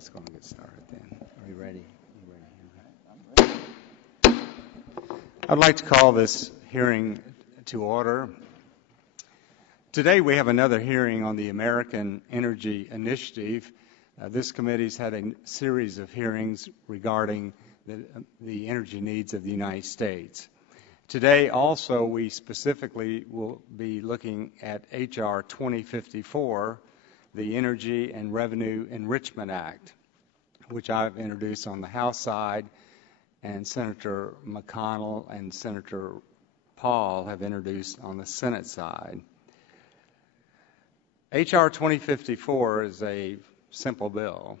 Let's go and get started then. Are you ready? I'd like to call this hearing to order. Today we have another hearing on the American Energy Initiative. This committee's had a series of hearings regarding the energy needs of the United States. Today also we specifically will be looking at H.R. 2054, the Energy and Revenue Enrichment Act, which I've introduced on the House side, and Senator McConnell and Senator Paul have introduced on the Senate side. H.R. 2054 is a simple bill.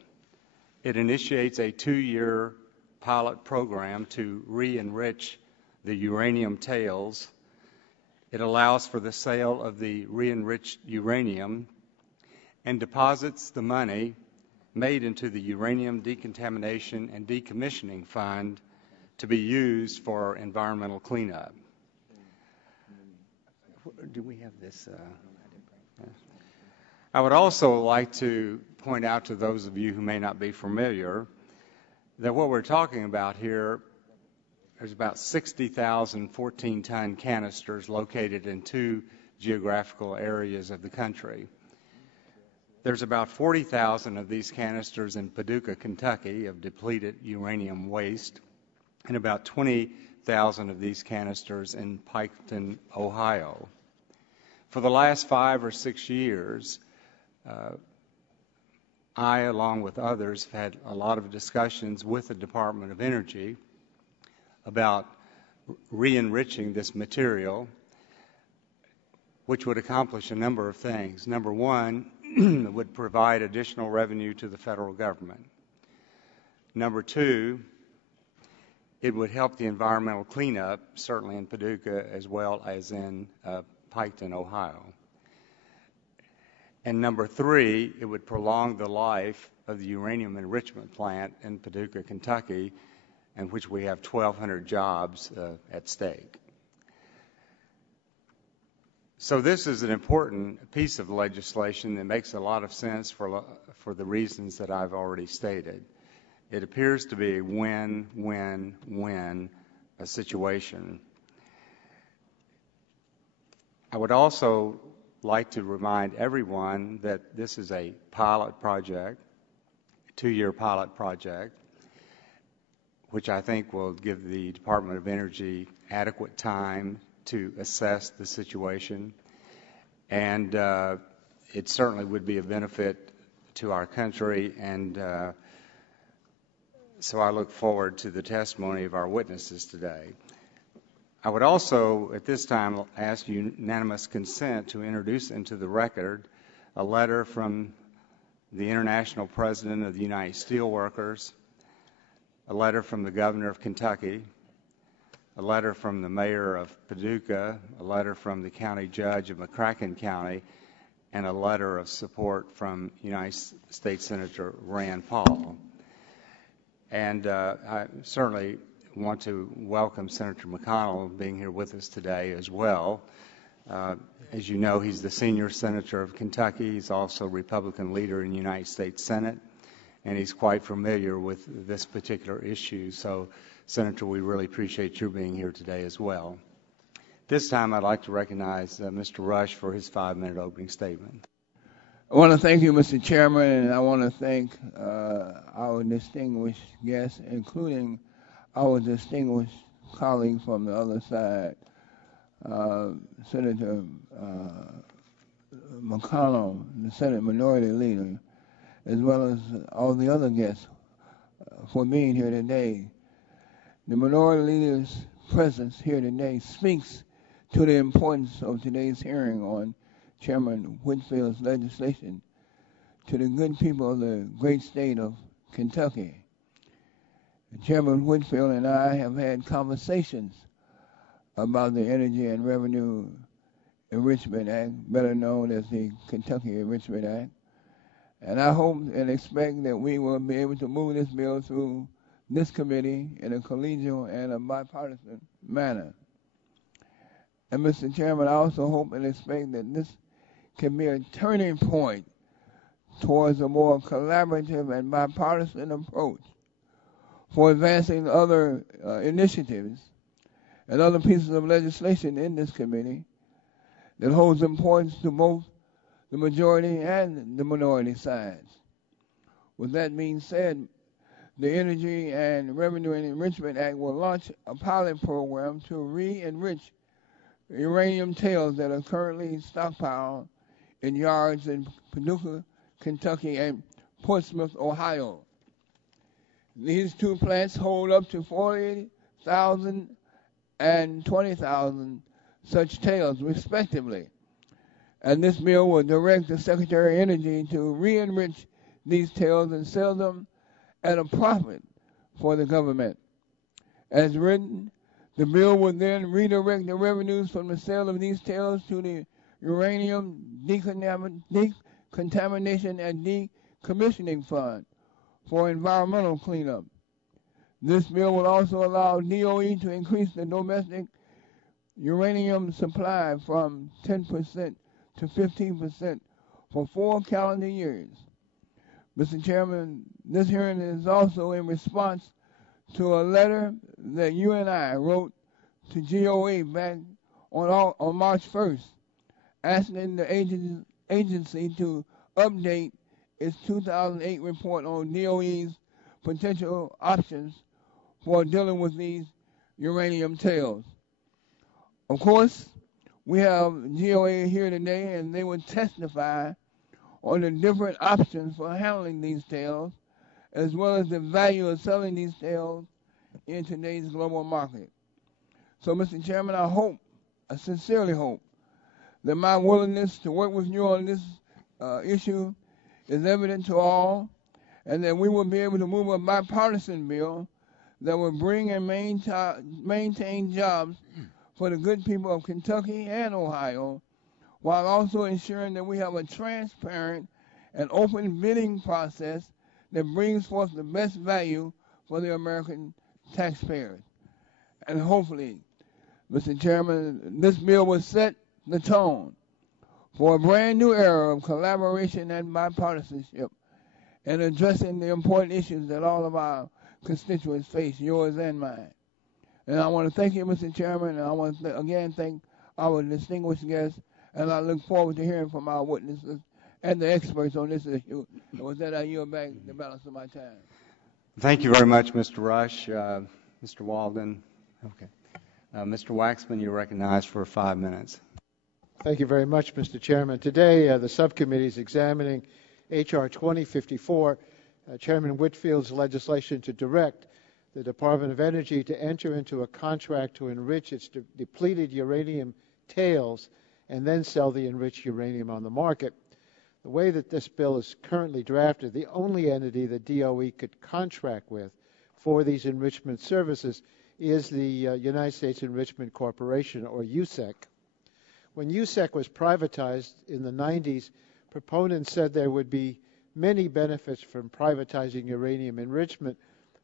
It initiates a 2-year pilot program to re-enrich the uranium tails. It allows for the sale of the re-enriched uranium and deposits the money made into the Uranium Decontamination and Decommissioning Fund to be used for environmental cleanup. Do we have this? I would also like to point out to those of you who may not be familiar that what we're talking about here, there's about 60,000 14-ton canisters located in 2 geographical areas of the country. There's about 40,000 of these canisters in Paducah, Kentucky, of depleted uranium waste, and about 20,000 of these canisters in Piketon, Ohio. For the last 5 or 6 years, I, along with others, have had a lot of discussions with the Department of Energy about re-enriching this material, which would accomplish a number of things. Number one, it would provide additional revenue to the federal government. Number two, it would help the environmental cleanup, certainly in Paducah as well as in Piketon, Ohio. And number three, it would prolong the life of the uranium enrichment plant in Paducah, Kentucky, in which we have 1,200 jobs at stake. So this is an important piece of legislation that makes a lot of sense for the reasons that I've already stated. It appears to be a win-win-win situation. I would also like to remind everyone that this is a pilot project, a 2-year pilot project, which I think will give the Department of Energy adequate time to assess the situation, and it certainly would be a benefit to our country, and so I look forward to the testimony of our witnesses today. I would also, at this time, ask unanimous consent to introduce into the record a letter from the International President of the United Steelworkers, a letter from the Governor of Kentucky, a letter from the Mayor of Paducah, a letter from the County Judge of McCracken County, and a letter of support from United States Senator Rand Paul. And I certainly want to welcome Senator McConnell being here with us today as well. As you know, he's the senior senator of Kentucky. He's also Republican leader in the United States Senate, and he's quite familiar with this particular issue. So, Senator, we really appreciate your being here today as well. This time, I'd like to recognize Mr. Rush for his 5-minute opening statement. I want to thank you, Mr. Chairman, and I want to thank our distinguished guests, including our distinguished colleague from the other side, Senator McConnell, the Senate Minority Leader, as well as all the other guests for being here today. The Minority Leader's presence here today speaks to the importance of today's hearing on Chairman Whitfield's legislation to the good people of the great state of Kentucky. Chairman Whitfield and I have had conversations about the Energy and Revenue Enrichment Act, better known as the Kentucky Enrichment Act. And I hope and expect that we will be able to move this bill through this committee in a collegial and a bipartisan manner. And Mr. Chairman, I also hope and expect that this can be a turning point towards a more collaborative and bipartisan approach for advancing other initiatives and other pieces of legislation in this committee that holds importance to both the majority and the minority sides. With that being said, the Energy and Revenue Enrichment Act will launch a pilot program to re-enrich uranium tails that are currently stockpiled in yards in Paducah, Kentucky, and Portsmouth, Ohio. These two plants hold up to 40,000 and 20,000 such tails, respectively. And this bill will direct the Secretary of Energy to re-enrich these tails and sell them at a profit for the government. As written, the bill will then redirect the revenues from the sale of these tails to the Uranium Decontamination and Decommissioning Fund for environmental cleanup. This bill will also allow DOE to increase the domestic uranium supply from 10% to 15% for 4 calendar years. Mr. Chairman, this hearing is also in response to a letter that you and I wrote to GOA back on March 1st, asking the agency to update its 2008 report on DOE's potential options for dealing with these uranium tails. Of course, we have GOA here today, and they will testify on the different options for handling these tails, as well as the value of selling these tails in today's global market. So, Mr. Chairman, I sincerely hope that my willingness to work with you on this issue is evident to all, and that we will be able to move a bipartisan bill that will bring and maintain jobs for the good people of Kentucky and Ohio, while also ensuring that we have a transparent and open bidding process that brings forth the best value for the American taxpayers. And hopefully, Mr. Chairman, this bill will set the tone for a brand new era of collaboration and bipartisanship in addressing the important issues that all of our constituents face, yours and mine. And I want to thank you, Mr. Chairman, and I want to again thank our distinguished guests, and I look forward to hearing from our witnesses and the experts on this issue. And with that, I yield back the balance of my time. Thank you very much, Mr. Rush. Mr. Walden. Okay. Mr. Waxman, you're recognized for 5 minutes. Thank you very much, Mr. Chairman. Today, the subcommittee is examining H.R. 2054, Chairman Whitfield's legislation to direct the Department of Energy to enter into a contract to enrich its depleted uranium tails and then sell the enriched uranium on the market. The way that this bill is currently drafted, the only entity that DOE could contract with for these enrichment services is the United States Enrichment Corporation, or USEC. When USEC was privatized in the 90s, proponents said there would be many benefits from privatizing uranium enrichment.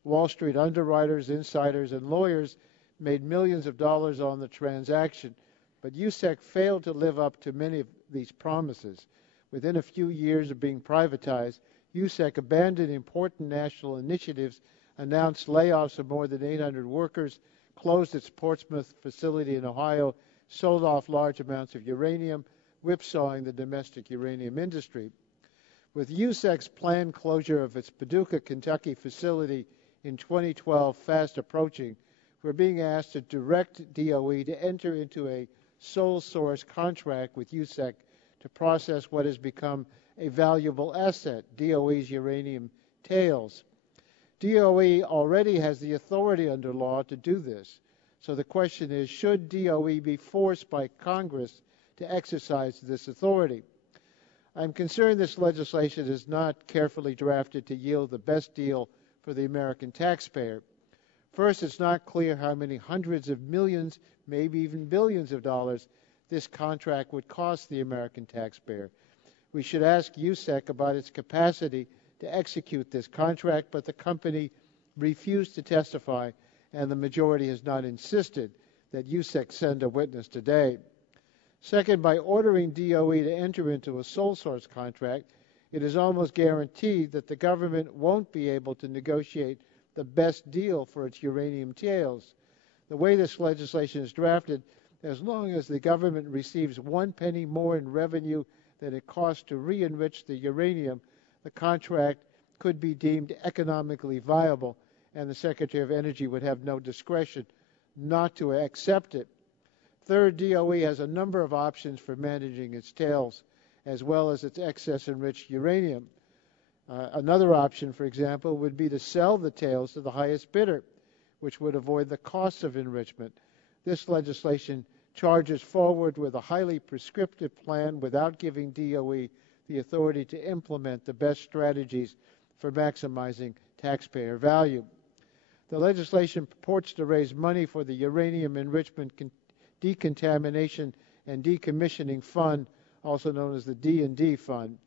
Wall Street underwriters, insiders, and lawyers made millions of dollars on the transaction, but USEC failed to live up to many of these promises. Within a few years of being privatized, USEC abandoned important national initiatives, announced layoffs of more than 800 workers, closed its Portsmouth facility in Ohio, sold off large amounts of uranium, whipsawing the domestic uranium industry. With USEC's planned closure of its Paducah, Kentucky facility in 2012 fast approaching, we're being asked to direct DOE to enter into a sole source contract with USEC to process what has become a valuable asset, DOE's uranium tails. DOE already has the authority under law to do this. So the question is, should DOE be forced by Congress to exercise this authority? I'm concerned this legislation is not carefully drafted to yield the best deal for the American taxpayer. First, it's not clear how many hundreds of millions, maybe even billions of dollars this contract would cost the American taxpayer. We should ask USEC about its capacity to execute this contract, but the company refused to testify, and the majority has not insisted that USEC send a witness today. Second, by ordering DOE to enter into a sole source contract, it is almost guaranteed that the government won't be able to negotiate the best deal for its uranium tails. The way this legislation is drafted, as long as the government receives 1 penny more in revenue than it costs to re-enrich the uranium, the contract could be deemed economically viable, and the Secretary of Energy would have no discretion not to accept it. Third, DOE has a number of options for managing its tails, as well as its excess enriched uranium. Another option, for example, would be to sell the tails to the highest bidder, which would avoid the costs of enrichment. This legislation charges forward with a highly prescriptive plan without giving DOE the authority to implement the best strategies for maximizing taxpayer value. The legislation purports to raise money for the Uranium Enrichment Decontamination and Decommissioning Fund, also known as the D&D Fund.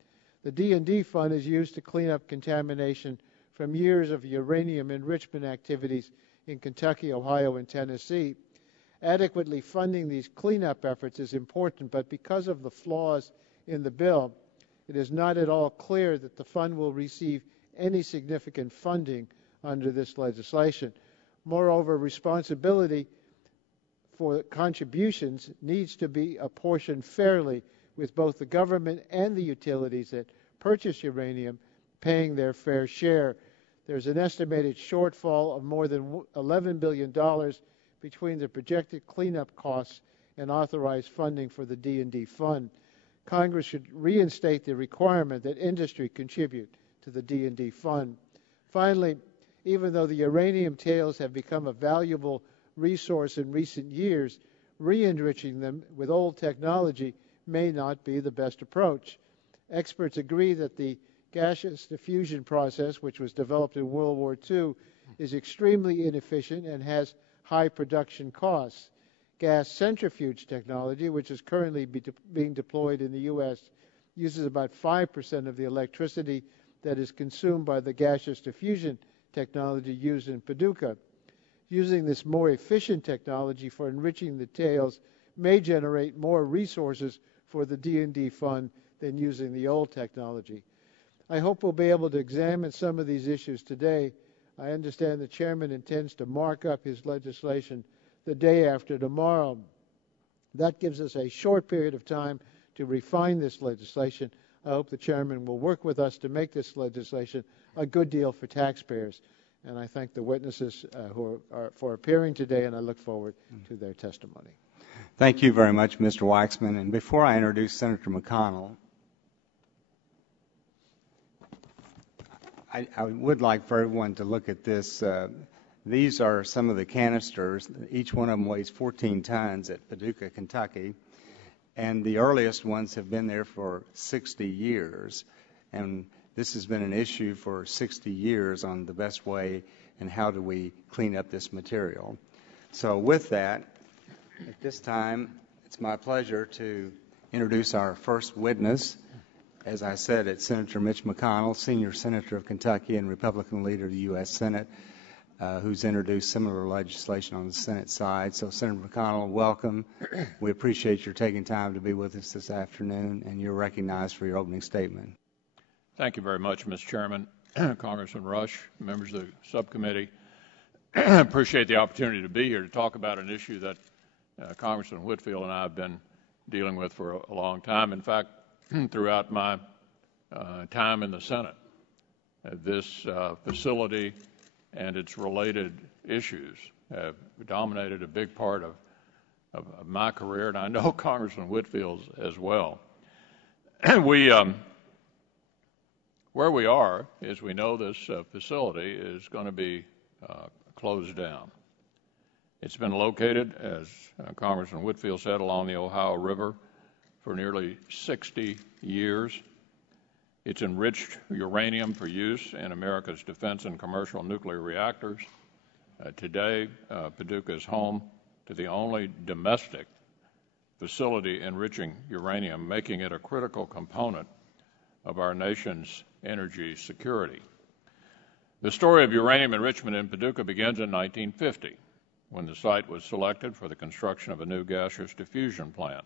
The D&D Fund is used to clean up contamination from years of uranium enrichment activities in Kentucky, Ohio, and Tennessee. Adequately funding these cleanup efforts is important, but because of the flaws in the bill, it is not at all clear that the fund will receive any significant funding under this legislation. Moreover, responsibility for contributions needs to be apportioned fairly, with both the government and the utilities that purchase uranium paying their fair share. There's an estimated shortfall of more than $11 billion between the projected cleanup costs and authorized funding for the D&D fund. Congress should reinstate the requirement that industry contribute to the D&D fund. Finally, even though the uranium tails have become a valuable resource in recent years, re-enriching them with old technology may not be the best approach. Experts agree that the gaseous diffusion process, which was developed in World War II, is extremely inefficient and has high production costs. Gas centrifuge technology, which is currently being deployed in the U.S., uses about 5% of the electricity that is consumed by the gaseous diffusion technology used in Paducah. Using this more efficient technology for enriching the tails may generate more resources for the D&D fund than using the old technology. I hope we'll be able to examine some of these issues today. I understand the chairman intends to mark up his legislation the day after tomorrow. That gives us a short period of time to refine this legislation. I hope the chairman will work with us to make this legislation a good deal for taxpayers. And I thank the witnesses for appearing today, and I look forward to their testimony. Thank you very much, Mr. Waxman. And before I introduce Senator McConnell, I would like for everyone to look at this. These are some of the canisters. Each one of them weighs 14 tons at Paducah, Kentucky. And the earliest ones have been there for 60 years. And this has been an issue for 60 years on the best way and how do we clean up this material. So with that, at this time, it's my pleasure to introduce our first witness. As I said, it's Senator Mitch McConnell, Senior Senator of Kentucky and Republican Leader of the U.S. Senate, who's introduced similar legislation on the Senate side. So, Senator McConnell, welcome. We appreciate your taking time to be with us this afternoon, and you're recognized for your opening statement. Thank you very much, Mr. Chairman, Congressman Rush, members of the subcommittee. Appreciate the opportunity to be here to talk about an issue that Congressman Whitfield and I have been dealing with for a long time. In fact, throughout my time in the Senate, this facility and its related issues have dominated a big part of my career, and I know Congressman Whitfield's as well. Where we are is we know this facility is going to be closed down. It's been located, as Congressman Whitfield said, along the Ohio River for nearly 60 years. It's enriched uranium for use in America's defense and commercial nuclear reactors. Today, Paducah is home to the only domestic facility enriching uranium, making it a critical component of our nation's energy security. The story of uranium enrichment in Paducah begins in 1950, when the site was selected for the construction of a new gaseous diffusion plant.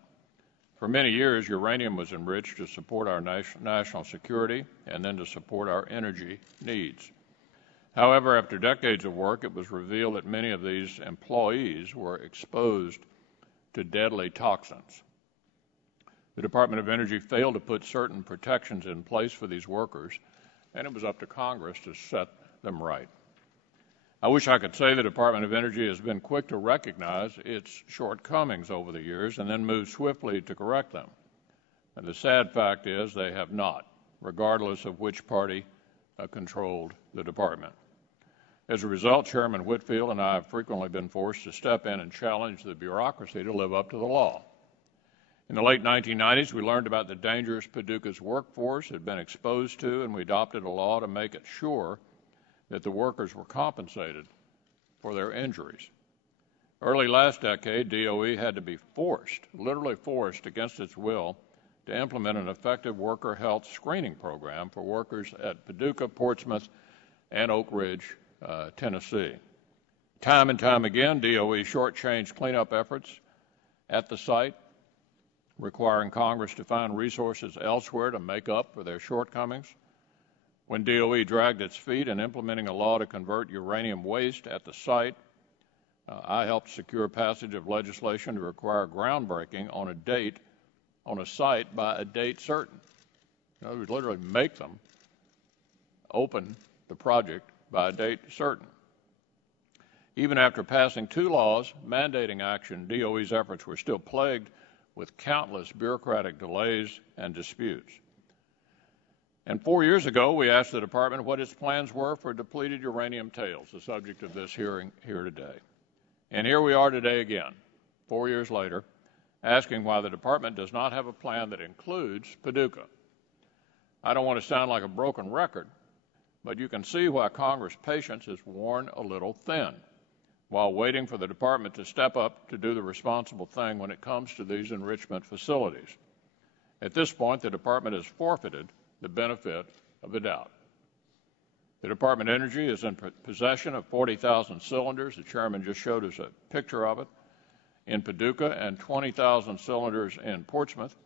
For many years, uranium was enriched to support our national security and then to support our energy needs. However, after decades of work, it was revealed that many of these employees were exposed to deadly toxins. The Department of Energy failed to put certain protections in place for these workers, and it was up to Congress to set them right. I wish I could say the Department of Energy has been quick to recognize its shortcomings over the years and then move swiftly to correct them. And the sad fact is they have not, regardless of which party controlled the department. As a result, Chairman Whitfield and I have frequently been forced to step in and challenge the bureaucracy to live up to the law. In the late 1990s, we learned about the dangers Paducah's workforce had been exposed to, and we adopted a law to make it sure that the workers were compensated for their injuries. Early last decade, DOE had to be forced, literally forced against its will, to implement an effective worker health screening program for workers at Paducah, Portsmouth, and Oak Ridge, Tennessee. Time and time again, DOE shortchanged cleanup efforts at the site, requiring Congress to find resources elsewhere to make up for their shortcomings. When DOE dragged its feet in implementing a law to convert uranium waste at the site, I helped secure passage of legislation to require groundbreaking on a site by a date certain. In other words, literally make them open the project by a date certain. Even after passing 2 laws mandating action, DOE's efforts were still plagued with countless bureaucratic delays and disputes. And 4 years ago, we asked the department what its plans were for depleted uranium tails, the subject of this hearing here today. And here we are today again, 4 years later, asking why the department does not have a plan that includes Paducah. I don't want to sound like a broken record, but you can see why Congress' patience is worn a little thin while waiting for the department to step up to do the responsible thing when it comes to these enrichment facilities. At this point, the department has forfeited the benefit of the doubt. The Department of Energy is in possession of 40,000 cylinders. The chairman just showed us a picture of it in Paducah, and 20,000 cylinders in Portsmouth,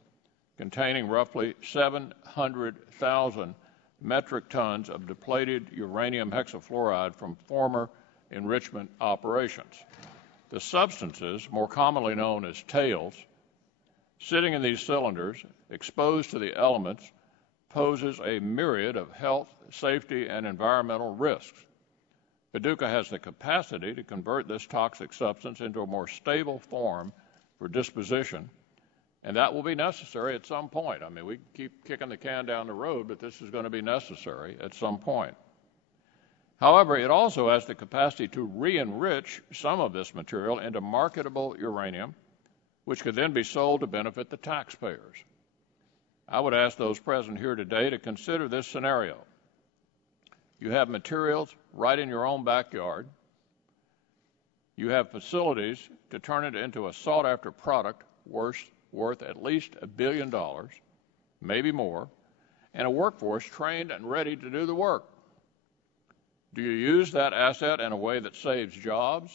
containing roughly 700,000 metric tons of depleted uranium hexafluoride from former enrichment operations. The substances, more commonly known as tails, sitting in these cylinders, exposed to the elements, poses a myriad of health, safety, and environmental risks. Paducah has the capacity to convert this toxic substance into a more stable form for disposition, and that will be necessary at some point. I mean, we keep kicking the can down the road, but this is going to be necessary at some point. However, it also has the capacity to re-enrich some of this material into marketable uranium, which could then be sold to benefit the taxpayers. I would ask those present here today to consider this scenario. You have materials right in your own backyard. You have facilities to turn it into a sought-after product worth at least $1 billion, maybe more, and a workforce trained and ready to do the work. Do you use that asset in a way that saves jobs,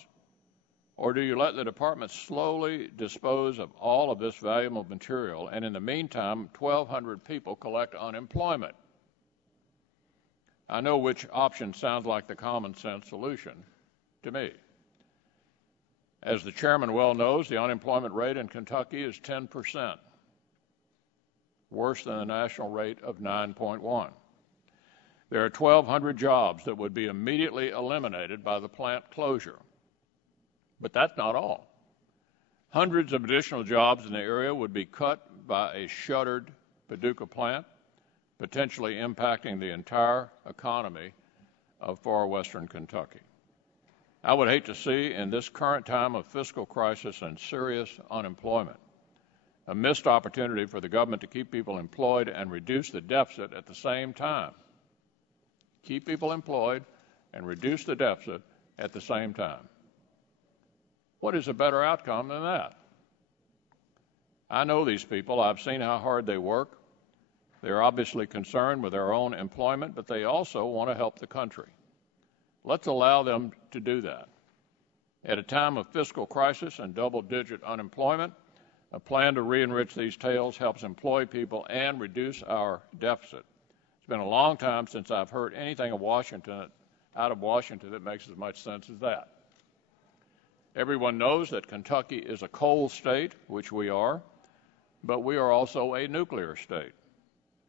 or do you let the department slowly dispose of all of this valuable material, and in the meantime, 1,200 people collect unemployment? I know which option sounds like the common sense solution to me. As the chairman well knows, the unemployment rate in Kentucky is 10%, worse than the national rate of 9.1. There are 1,200 jobs that would be immediately eliminated by the plant closure. But that's not all. Hundreds of additional jobs in the area would be cut by a shuttered Paducah plant, potentially impacting the entire economy of far western Kentucky. I would hate to see, in this current time of fiscal crisis and serious unemployment, a missed opportunity for the government to keep people employed and reduce the deficit at the same time. Keep people employed and reduce the deficit at the same time. What is a better outcome than that? I know these people. I've seen how hard they work. They're obviously concerned with their own employment, but they also want to help the country. Let's allow them to do that. At a time of fiscal crisis and double-digit unemployment, A plan to re-enrich these tails helps employ people and reduce our deficit. It's been a long time since I've heard anything out of Washington that makes as much sense as that. Everyone knows that Kentucky is a coal state, which we are, but we are also a nuclear state.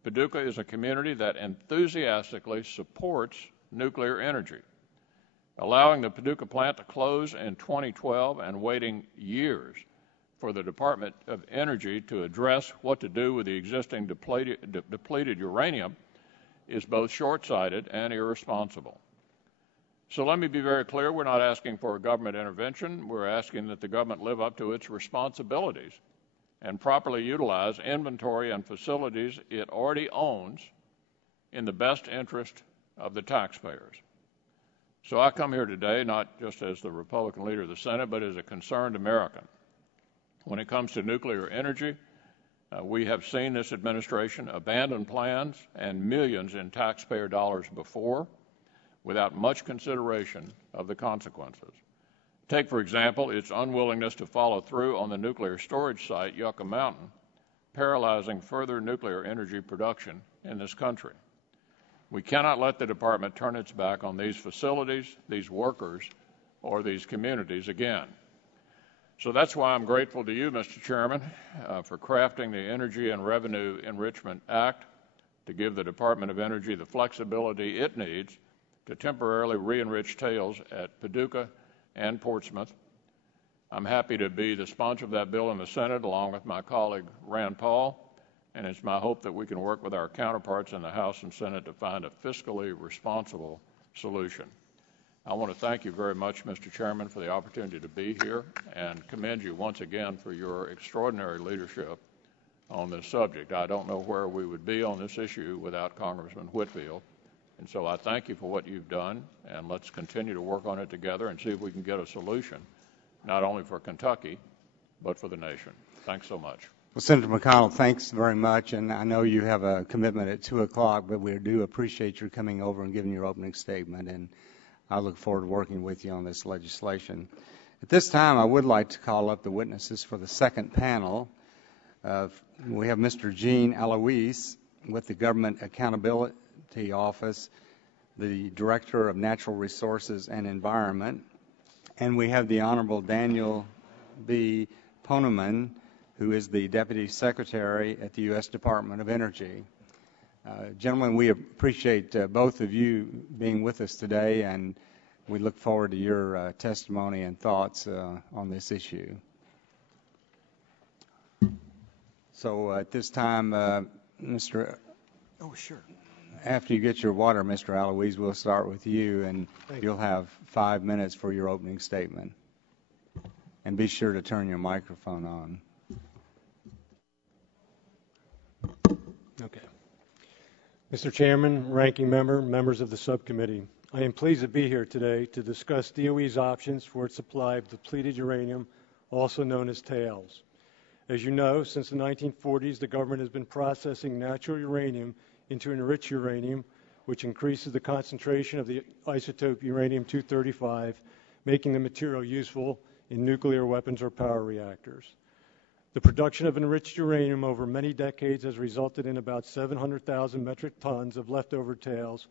Paducah is a community that enthusiastically supports nuclear energy. Allowing the Paducah plant to close in 2012 and waiting years for the Department of Energy to address what to do with the existing depleted uranium is both short-sighted and irresponsible. So let me be very clear, we're not asking for a government intervention. We're asking that the government live up to its responsibilities and properly utilize inventory and facilities it already owns in the best interest of the taxpayers. So I come here today not just as the Republican leader of the Senate, but as a concerned American. When it comes to nuclear energy, we have seen this administration abandon plans and millions in taxpayer dollars before without much consideration of the consequences. Take, for example, its unwillingness to follow through on the nuclear storage site, Yucca Mountain, paralyzing further nuclear energy production in this country. We cannot let the department turn its back on these facilities, these workers, or these communities again. So that's why I'm grateful to you, Mr. Chairman, for crafting the Energy and Revenue Enrichment Act to give the Department of Energy the flexibility it needs to temporarily re-enrich tails at Paducah and Portsmouth. I'm happy to be the sponsor of that bill in the Senate along with my colleague Rand Paul, and it's my hope that we can work with our counterparts in the House and Senate to find a fiscally responsible solution. I want to thank you very much, Mr. Chairman, for the opportunity to be here and commend you once again for your extraordinary leadership on this subject. I don't know where we would be on this issue without Congressman Whitfield. And so I thank you for what you've done, and let's continue to work on it together and see if we can get a solution, not only for Kentucky, but for the nation. Thanks so much. Well, Senator McConnell, thanks very much, and I know you have a commitment at 2 o'clock, but we do appreciate your coming over and giving your opening statement, and I look forward to working with you on this legislation. At this time, I would like to call up the witnesses for the second panel. We have Mr. Gene Eloise with the Government Accountability Office, the Director of Natural Resources and Environment, and we have the Honorable Daniel B. Poneman, who is the Deputy Secretary at the U.S. Department of Energy. Gentlemen, we appreciate both of you being with us today, and we look forward to your testimony and thoughts on this issue. So at this time, Mr. Oh, sure. After you get your water, Mr. Eloise, we'll start with you, and you'll have 5 minutes for your opening statement. And be sure to turn your microphone on. Okay. Mr. Chairman, Ranking Member, members of the subcommittee, I am pleased to be here today to discuss DOE's options for its supply of depleted uranium, also known as tails. As you know, since the 1940s, the government has been processing natural uranium into enriched uranium, which increases the concentration of the isotope uranium-235, making the material useful in nuclear weapons or power reactors. The production of enriched uranium over many decades has resulted in about 700,000 metric tons of leftover tails,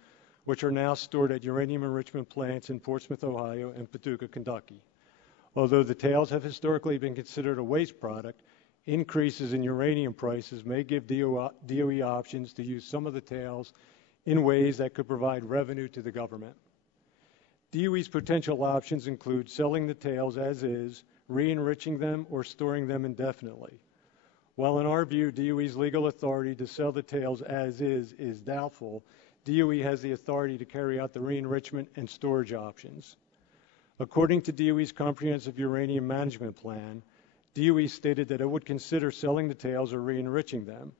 which are now stored at uranium enrichment plants in Portsmouth, Ohio, and Paducah, Kentucky. Although the tails have historically been considered a waste product, increases in uranium prices may give DOE options to use some of the tails in ways that could provide revenue to the government. DOE's potential options include selling the tails as is, re-enriching them, or storing them indefinitely. While in our view, DOE's legal authority to sell the tails as is doubtful, DOE has the authority to carry out the re-enrichment and storage options. According to DOE's Comprehensive Uranium Management Plan, DOE stated that it would consider selling the tails or re-enriching them.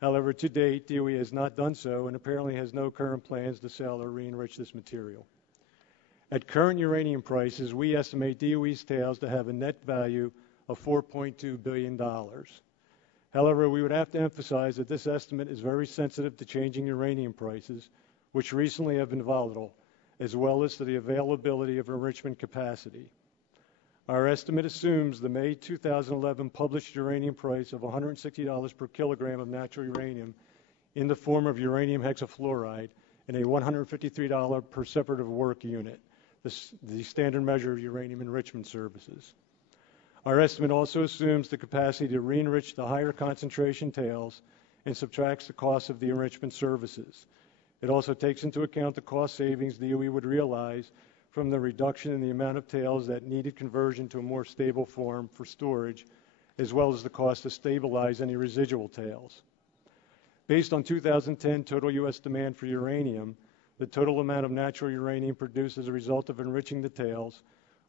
However, to date, DOE has not done so and apparently has no current plans to sell or re-enrich this material. At current uranium prices, we estimate DOE's tails to have a net value of $4.2 billion. However, we would have to emphasize that this estimate is very sensitive to changing uranium prices, which recently have been volatile, as well as to the availability of enrichment capacity. Our estimate assumes the May 2011 published uranium price of $160 per kilogram of natural uranium in the form of uranium hexafluoride and a $153 per separative work unit, the standard measure of uranium enrichment services. Our estimate also assumes the capacity to re-enrich the higher concentration tails and subtracts the cost of the enrichment services. It also takes into account the cost savings DOE would realize from the reduction in the amount of tails that needed conversion to a more stable form for storage, as well as the cost to stabilize any residual tails. Based on 2010 total U.S. demand for uranium, the total amount of natural uranium produced as a result of enriching the tails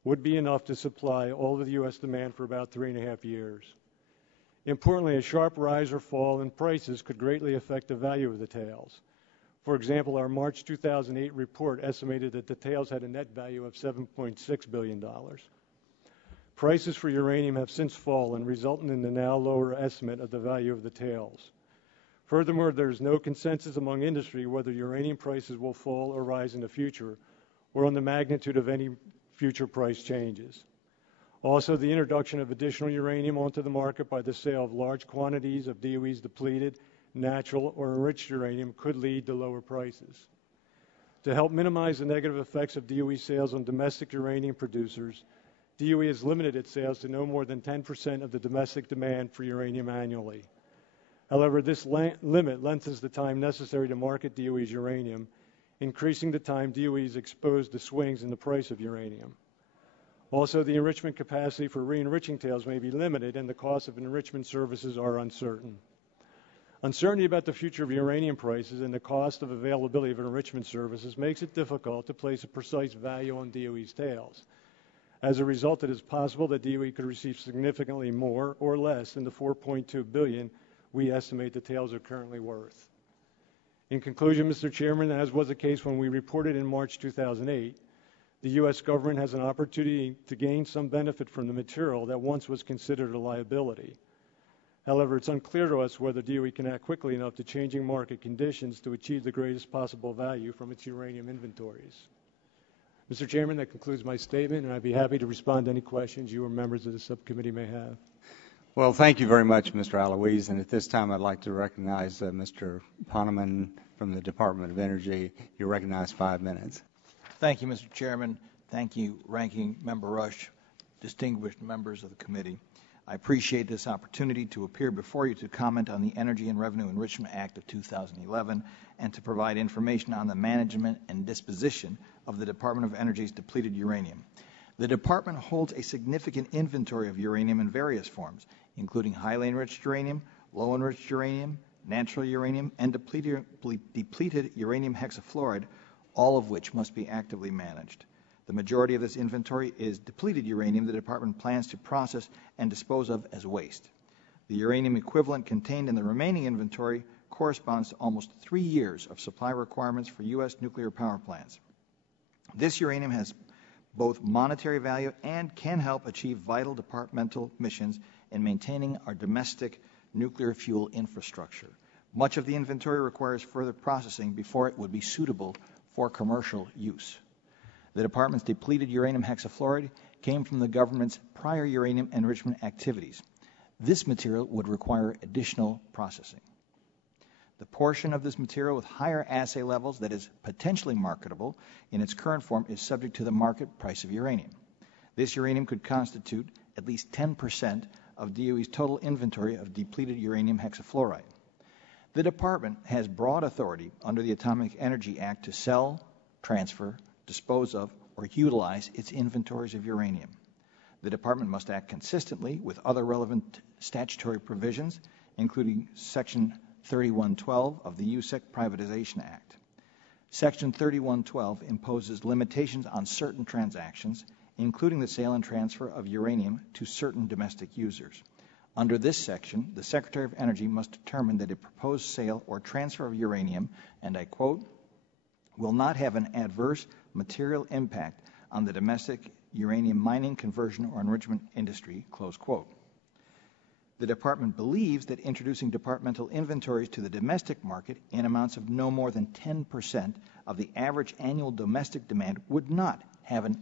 would be enough to supply all of the U.S. demand for about 3.5 years. Importantly, a sharp rise or fall in prices could greatly affect the value of the tails. For example, our March 2008 report estimated that the tails had a net value of $7.6 billion. Prices for uranium have since fallen, resulting in the now lower estimate of the value of the tails. Furthermore, there is no consensus among industry whether uranium prices will fall or rise in the future, or on the magnitude of any future price changes. Also, the introduction of additional uranium onto the market by the sale of large quantities of DOE's depleted, natural, or enriched uranium could lead to lower prices. To help minimize the negative effects of DOE sales on domestic uranium producers, DOE has limited its sales to no more than 10% of the domestic demand for uranium annually. However, this limit lengthens the time necessary to market DOE's uranium, increasing the time DOE is exposed to swings in the price of uranium. Also, the enrichment capacity for re-enriching tails may be limited, and the cost of enrichment services are uncertain. Uncertainty about the future of uranium prices and the cost of availability of enrichment services makes it difficult to place a precise value on DOE's tails. As a result, it is possible that DOE could receive significantly more or less than the $4.2 billion we estimate the tails are currently worth. In conclusion, Mr. Chairman, as was the case when we reported in March 2008, the U.S. government has an opportunity to gain some benefit from the material that once was considered a liability. However, it's unclear to us whether DOE can act quickly enough to changing market conditions to achieve the greatest possible value from its uranium inventories. Mr. Chairman, that concludes my statement, and I'd be happy to respond to any questions you or members of the subcommittee may have. Well, thank you very much, Mr. Aloise. And at this time, I'd like to recognize Mr. Poneman from the Department of Energy. You're recognized 5 minutes. Thank you, Mr. Chairman. Thank you, Ranking Member Rush, distinguished members of the committee. I appreciate this opportunity to appear before you to comment on the Energy and Revenue Enrichment Act of 2011 and to provide information on the management and disposition of the Department of Energy's depleted uranium. The department holds a significant inventory of uranium in various forms, including highly enriched uranium, low enriched uranium, natural uranium, and depleted uranium hexafluoride, all of which must be actively managed. The majority of this inventory is depleted uranium the department plans to process and dispose of as waste. The uranium equivalent contained in the remaining inventory corresponds to almost 3 years of supply requirements for U.S. nuclear power plants. This uranium has both monetary value and can help achieve vital departmental missions in maintaining our domestic nuclear fuel infrastructure. Much of the inventory requires further processing before it would be suitable for commercial use. The department's depleted uranium hexafluoride came from the government's prior uranium enrichment activities. This material would require additional processing. The portion of this material with higher assay levels that is potentially marketable in its current form is subject to the market price of uranium. This uranium could constitute at least 10% of DOE's total inventory of depleted uranium hexafluoride. The department has broad authority under the Atomic Energy Act to sell, transfer, dispose of, or utilize its inventories of uranium. The department must act consistently with other relevant statutory provisions, including Section 3112 of the USEC Privatization Act. Section 3112 imposes limitations on certain transactions, including the sale and transfer of uranium to certain domestic users. Under this section, the Secretary of Energy must determine that a proposed sale or transfer of uranium, and I quote, will not have an adverse material impact on the domestic uranium mining, conversion, or enrichment industry, close quote. The department believes that introducing departmental inventories to the domestic market in amounts of no more than 10% of the average annual domestic demand would not have an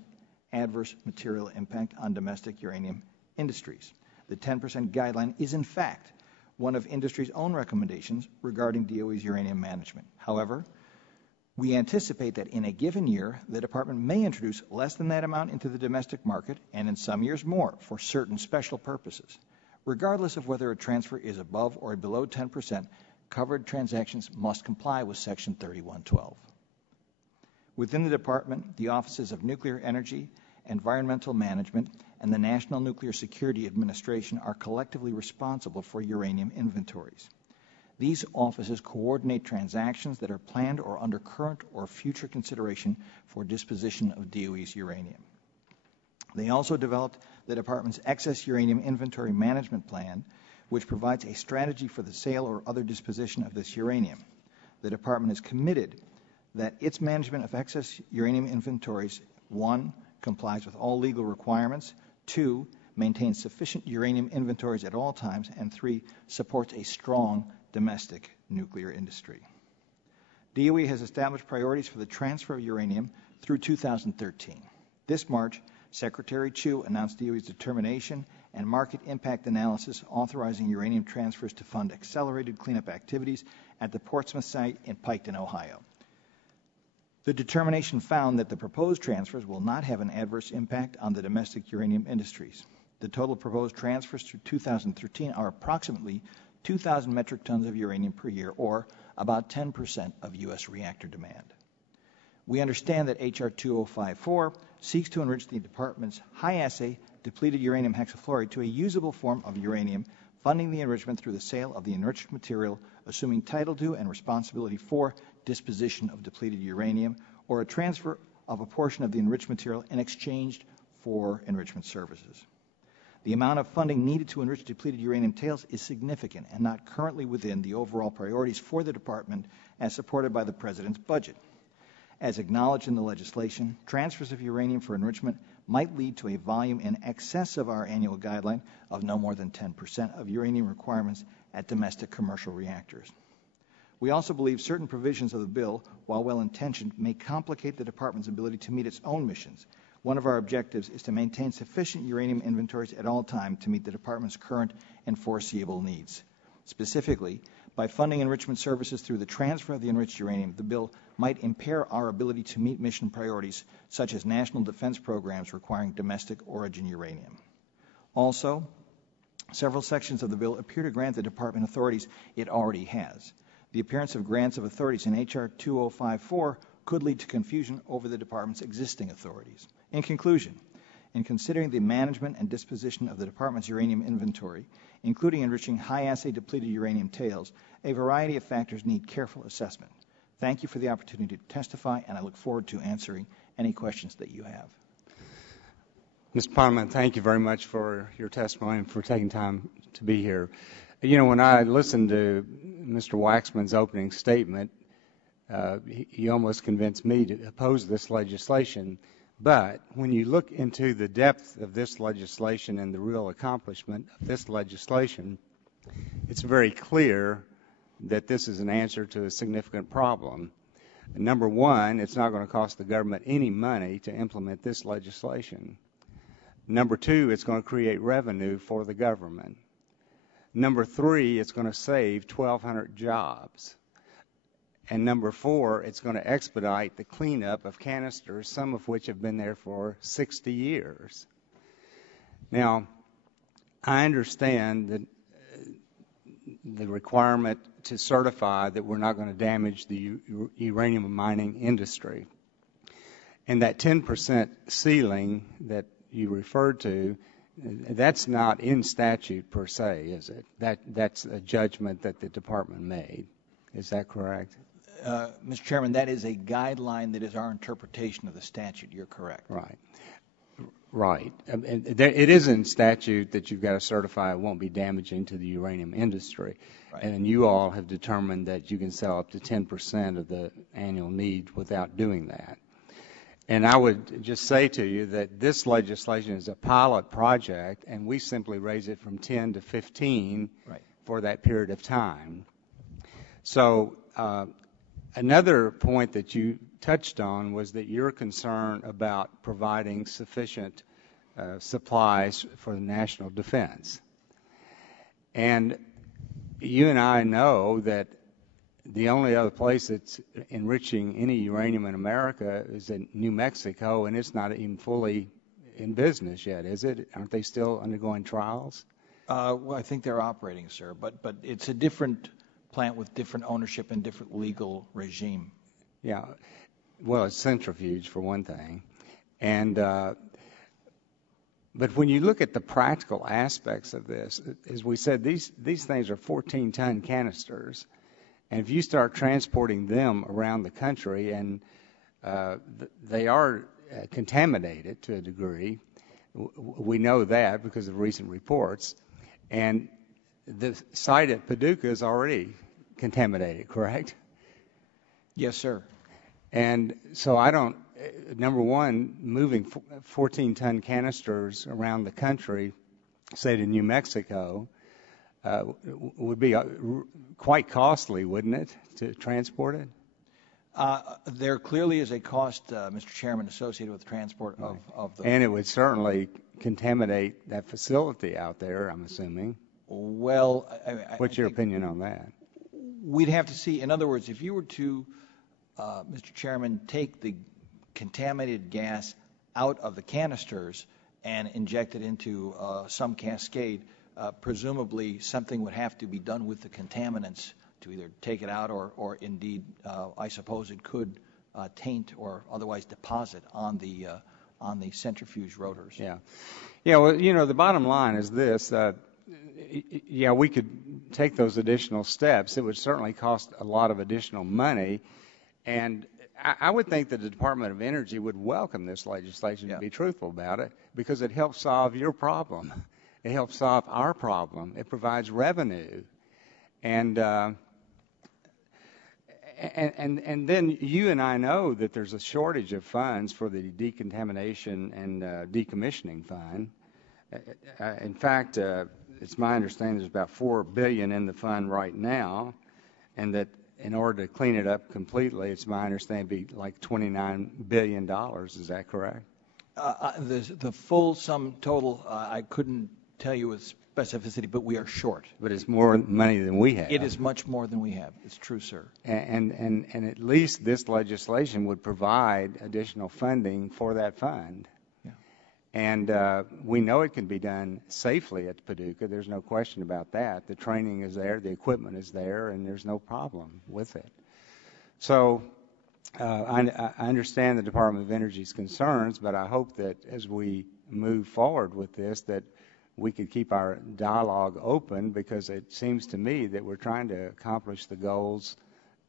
adverse material impact on domestic uranium industries. The 10% guideline is, in fact, one of industry's own recommendations regarding DOE's uranium management. However, we anticipate that in a given year, the department may introduce less than that amount into the domestic market, and in some years more, for certain special purposes. Regardless of whether a transfer is above or below 10%, covered transactions must comply with Section 3112. Within the department, the Offices of Nuclear Energy, Environmental Management, and the National Nuclear Security Administration are collectively responsible for uranium inventories. These offices coordinate transactions that are planned or under current or future consideration for disposition of DOE's uranium. They also developed the department's excess uranium inventory management plan, which provides a strategy for the sale or other disposition of this uranium. The department is committed that its management of excess uranium inventories, 1, complies with all legal requirements, 2, maintains sufficient uranium inventories at all times, and 3, supports a strong domestic nuclear industry. DOE has established priorities for the transfer of uranium through 2013. This March, Secretary Chu announced DOE's determination and market impact analysis authorizing uranium transfers to fund accelerated cleanup activities at the Portsmouth site in Piketon, Ohio. The determination found that the proposed transfers will not have an adverse impact on the domestic uranium industries. The total proposed transfers through 2013 are approximately 2,000 metric tons of uranium per year, or about 10% of U.S. reactor demand. We understand that H.R. 2054 seeks to enrich the department's high-assay depleted uranium hexafluoride to a usable form of uranium, funding the enrichment through the sale of the enriched material, assuming title to and responsibility for disposition of depleted uranium, or a transfer of a portion of the enriched material in exchange for enrichment services. The amount of funding needed to enrich depleted uranium tails is significant and not currently within the overall priorities for the department as supported by the President's budget. As acknowledged in the legislation, transfers of uranium for enrichment might lead to a volume in excess of our annual guideline of no more than 10% of uranium requirements at domestic commercial reactors. We also believe certain provisions of the bill, while well-intentioned, may complicate the department's ability to meet its own missions. One of our objectives is to maintain sufficient uranium inventories at all times to meet the department's current and foreseeable needs. Specifically, by funding enrichment services through the transfer of the enriched uranium, the bill might impair our ability to meet mission priorities such as national defense programs requiring domestic origin uranium. Also, several sections of the bill appear to grant the department authorities it already has. The appearance of grants of authorities in H.R. 2054 could lead to confusion over the department's existing authorities. In conclusion, in considering the management and disposition of the department's uranium inventory, including enriching high-assay depleted uranium tails, a variety of factors need careful assessment. Thank you for the opportunity to testify, and I look forward to answering any questions that you have. Mr. Parliament, thank you very much for your testimony and for taking time to be here. You know, when I listened to Mr. Waxman's opening statement, he almost convinced me to oppose this legislation. But when you look into the depth of this legislation and the real accomplishment of this legislation, it's very clear that this is an answer to a significant problem. Number one, it's not going to cost the government any money to implement this legislation. Number two, it's going to create revenue for the government. Number three, it's going to save 1,200 jobs. And number four, it's going to expedite the cleanup of canisters, some of which have been there for 60 years. Now, I understand that the requirement to certify that we're not going to damage the uranium mining industry. And that 10% ceiling that you referred to, that's not in statute per se, is it? That's a judgment that the department made. Is that correct? Mr. Chairman, that is a guideline that is our interpretation of the statute. You're correct. Right. Right. It is in statute that you've got to certify it won't be damaging to the uranium industry. Right. And you all have determined that you can sell up to 10% of the annual need without doing that. And I would just say to you that this legislation is a pilot project, and we simply raise it from 10 to 15 right. for that period of time. So Another point that you touched on was that you're concerned about providing sufficient supplies for the national defense. And you and I know that the only other place that's enriching any uranium in America is in New Mexico, and it's not even fully in business yet, is it? Aren't they still undergoing trials? Well, I think they're operating, sir, but it's a different plant with different ownership and different legal regime. Yeah. Well, it's centrifuge for one thing. And but when you look at the practical aspects of this, as we said, these things are 14-ton canisters. And if you start transporting them around the country, and they are contaminated to a degree, we know that because of recent reports, and the site at Paducah is already contaminated, correct? Yes, sir. And so I don't, number one, moving 14-ton canisters around the country, say to New Mexico, would be quite costly, wouldn't it, to transport it? There clearly is a cost, Mr. Chairman, associated with the transport of the... And it would certainly contaminate that facility out there, I'm assuming. Well, What's your opinion on that? We'd have to see. In other words, if you were to, Mr. Chairman, take the contaminated gas out of the canisters and inject it into some cascade, presumably something would have to be done with the contaminants to either take it out or indeed, I suppose it could taint or otherwise deposit on the centrifuge rotors. Yeah. Yeah, well, you know, the bottom line is this. Yeah, we could take those additional steps. It would certainly cost a lot of additional money. And I would think that the Department of Energy would welcome this legislation, to be truthful about it, because it helps solve your problem. It helps solve our problem. It provides revenue. And then you and I know that there's a shortage of funds for the decontamination and decommissioning fund. In fact, it's my understanding there's about $4 billion in the fund right now, and that in order to clean it up completely, it's my understanding it'd be like $29 billion. Is that correct? The full sum total, I couldn't tell you with specificity, but we are short. But it's more money than we have. It is much more than we have. It's true, sir. And at least this legislation would provide additional funding for that fund. Yeah. And we know it can be done safely at Paducah. There's no question about that. The training is there, the equipment is there, and there's no problem with it. So I understand the Department of Energy's concerns, but I hope that as we move forward with this, that we could keep our dialogue open, because it seems to me that we're trying to accomplish the goals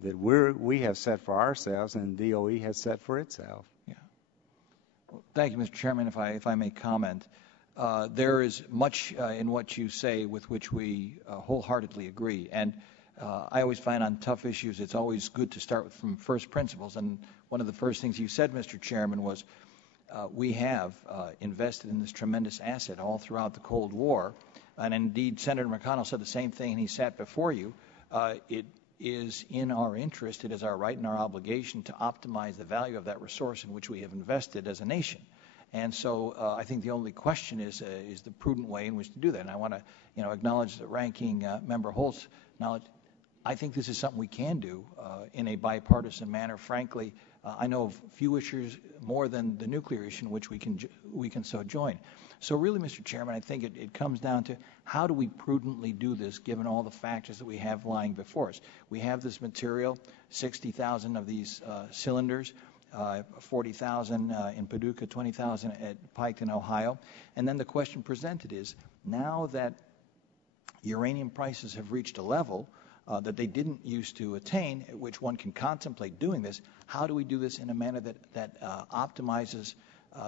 that we have set for ourselves and DOE has set for itself. Yeah. Well, thank you, Mr. Chairman. If I may comment, there is much in what you say with which we wholeheartedly agree. And I always find on tough issues it's always good to start from first principles. And one of the first things you said, Mr. Chairman, was we have invested in this tremendous asset all throughout the Cold War. And indeed, Senator McConnell said the same thing, and he sat before you. It is in our interest, it is our right and our obligation to optimize the value of that resource in which we have invested as a nation. And so I think the only question is the prudent way in which to do that. And I want to acknowledge the ranking member Holt's knowledge. I think this is something we can do in a bipartisan manner. Frankly, I know of few issues more than the nuclear issue in which we can so join. So really, Mr. Chairman, I think it comes down to how do we prudently do this given all the factors that we have lying before us. We have this material, 60,000 of these cylinders, 40,000 in Paducah, 20,000 at Piketon, Ohio. And then the question presented is, now that uranium prices have reached a level that they didn't used to attain, at which one can contemplate doing this, how do we do this in a manner that optimizes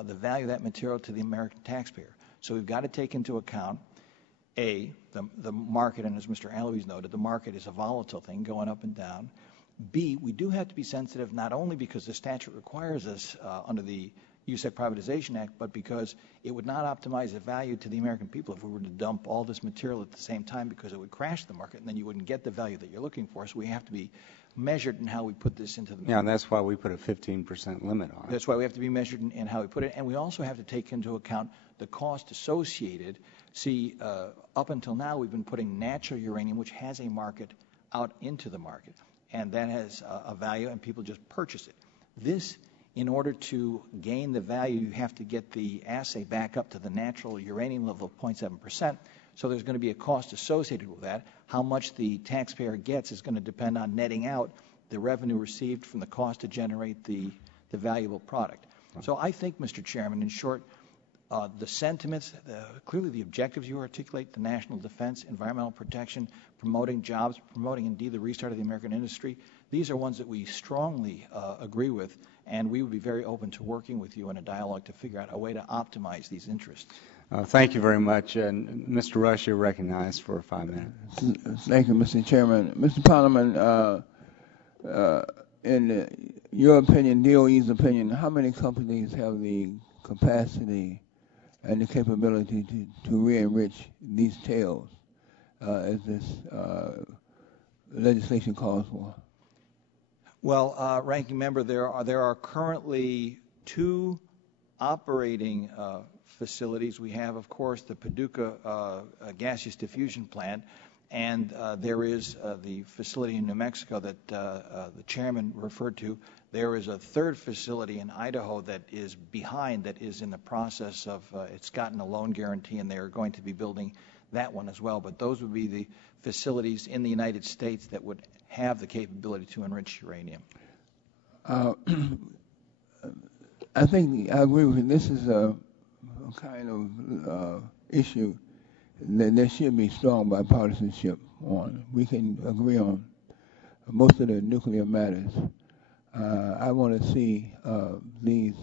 the value of that material to the American taxpayer? So we've got to take into account, A, the market, and as Mr. Alloys noted, the market is a volatile thing going up and down. B, we do have to be sensitive not only because the statute requires us under the you said Privatization Act, but because it would not optimize the value to the American people if we were to dump all this material at the same time, because it would crash the market and then you wouldn't get the value that you're looking for. So we have to be measured in how we put this into the market. Yeah, and that's why we put a 15% limit on it. That's why we have to be measured in how we put it. And we also have to take into account the cost associated. See, up until now, we've been putting natural uranium, which has a market, out into the market. And that has a value, and people just purchase it. This, in order to gain the value, you have to get the assay back up to the natural uranium level of 0.7%. So there's going to be a cost associated with that. How much the taxpayer gets is going to depend on netting out the revenue received from the cost to generate the valuable product. So I think, Mr. Chairman, in short, the sentiments, clearly the objectives you articulate, the national defense, environmental protection, promoting jobs, promoting indeed the restart of the American industry, these are ones that we strongly agree with, and we would be very open to working with you in a dialogue to figure out a way to optimize these interests. Thank you very much. And Mr. Rush, you're recognized for 5 minutes. Thank you, Mr. Chairman. Mr. Parliament, in your opinion, DOE's opinion, how many companies have the capacity and the capability to re-enrich these tails as this legislation calls for? Well, Ranking Member, there are currently 2 operating facilities. We have, of course, the Paducah gaseous diffusion plant, and there is the facility in New Mexico that the chairman referred to. There is a 3rd facility in Idaho that is behind, that is in the process of, it's gotten a loan guarantee, and they're going to be building that one as well. But those would be the facilities in the United States that would have the capability to enrich uranium. I think I agree with you. This is a kind of issue that there should be strong bipartisanship on. We can agree on most of the nuclear matters. I want to see this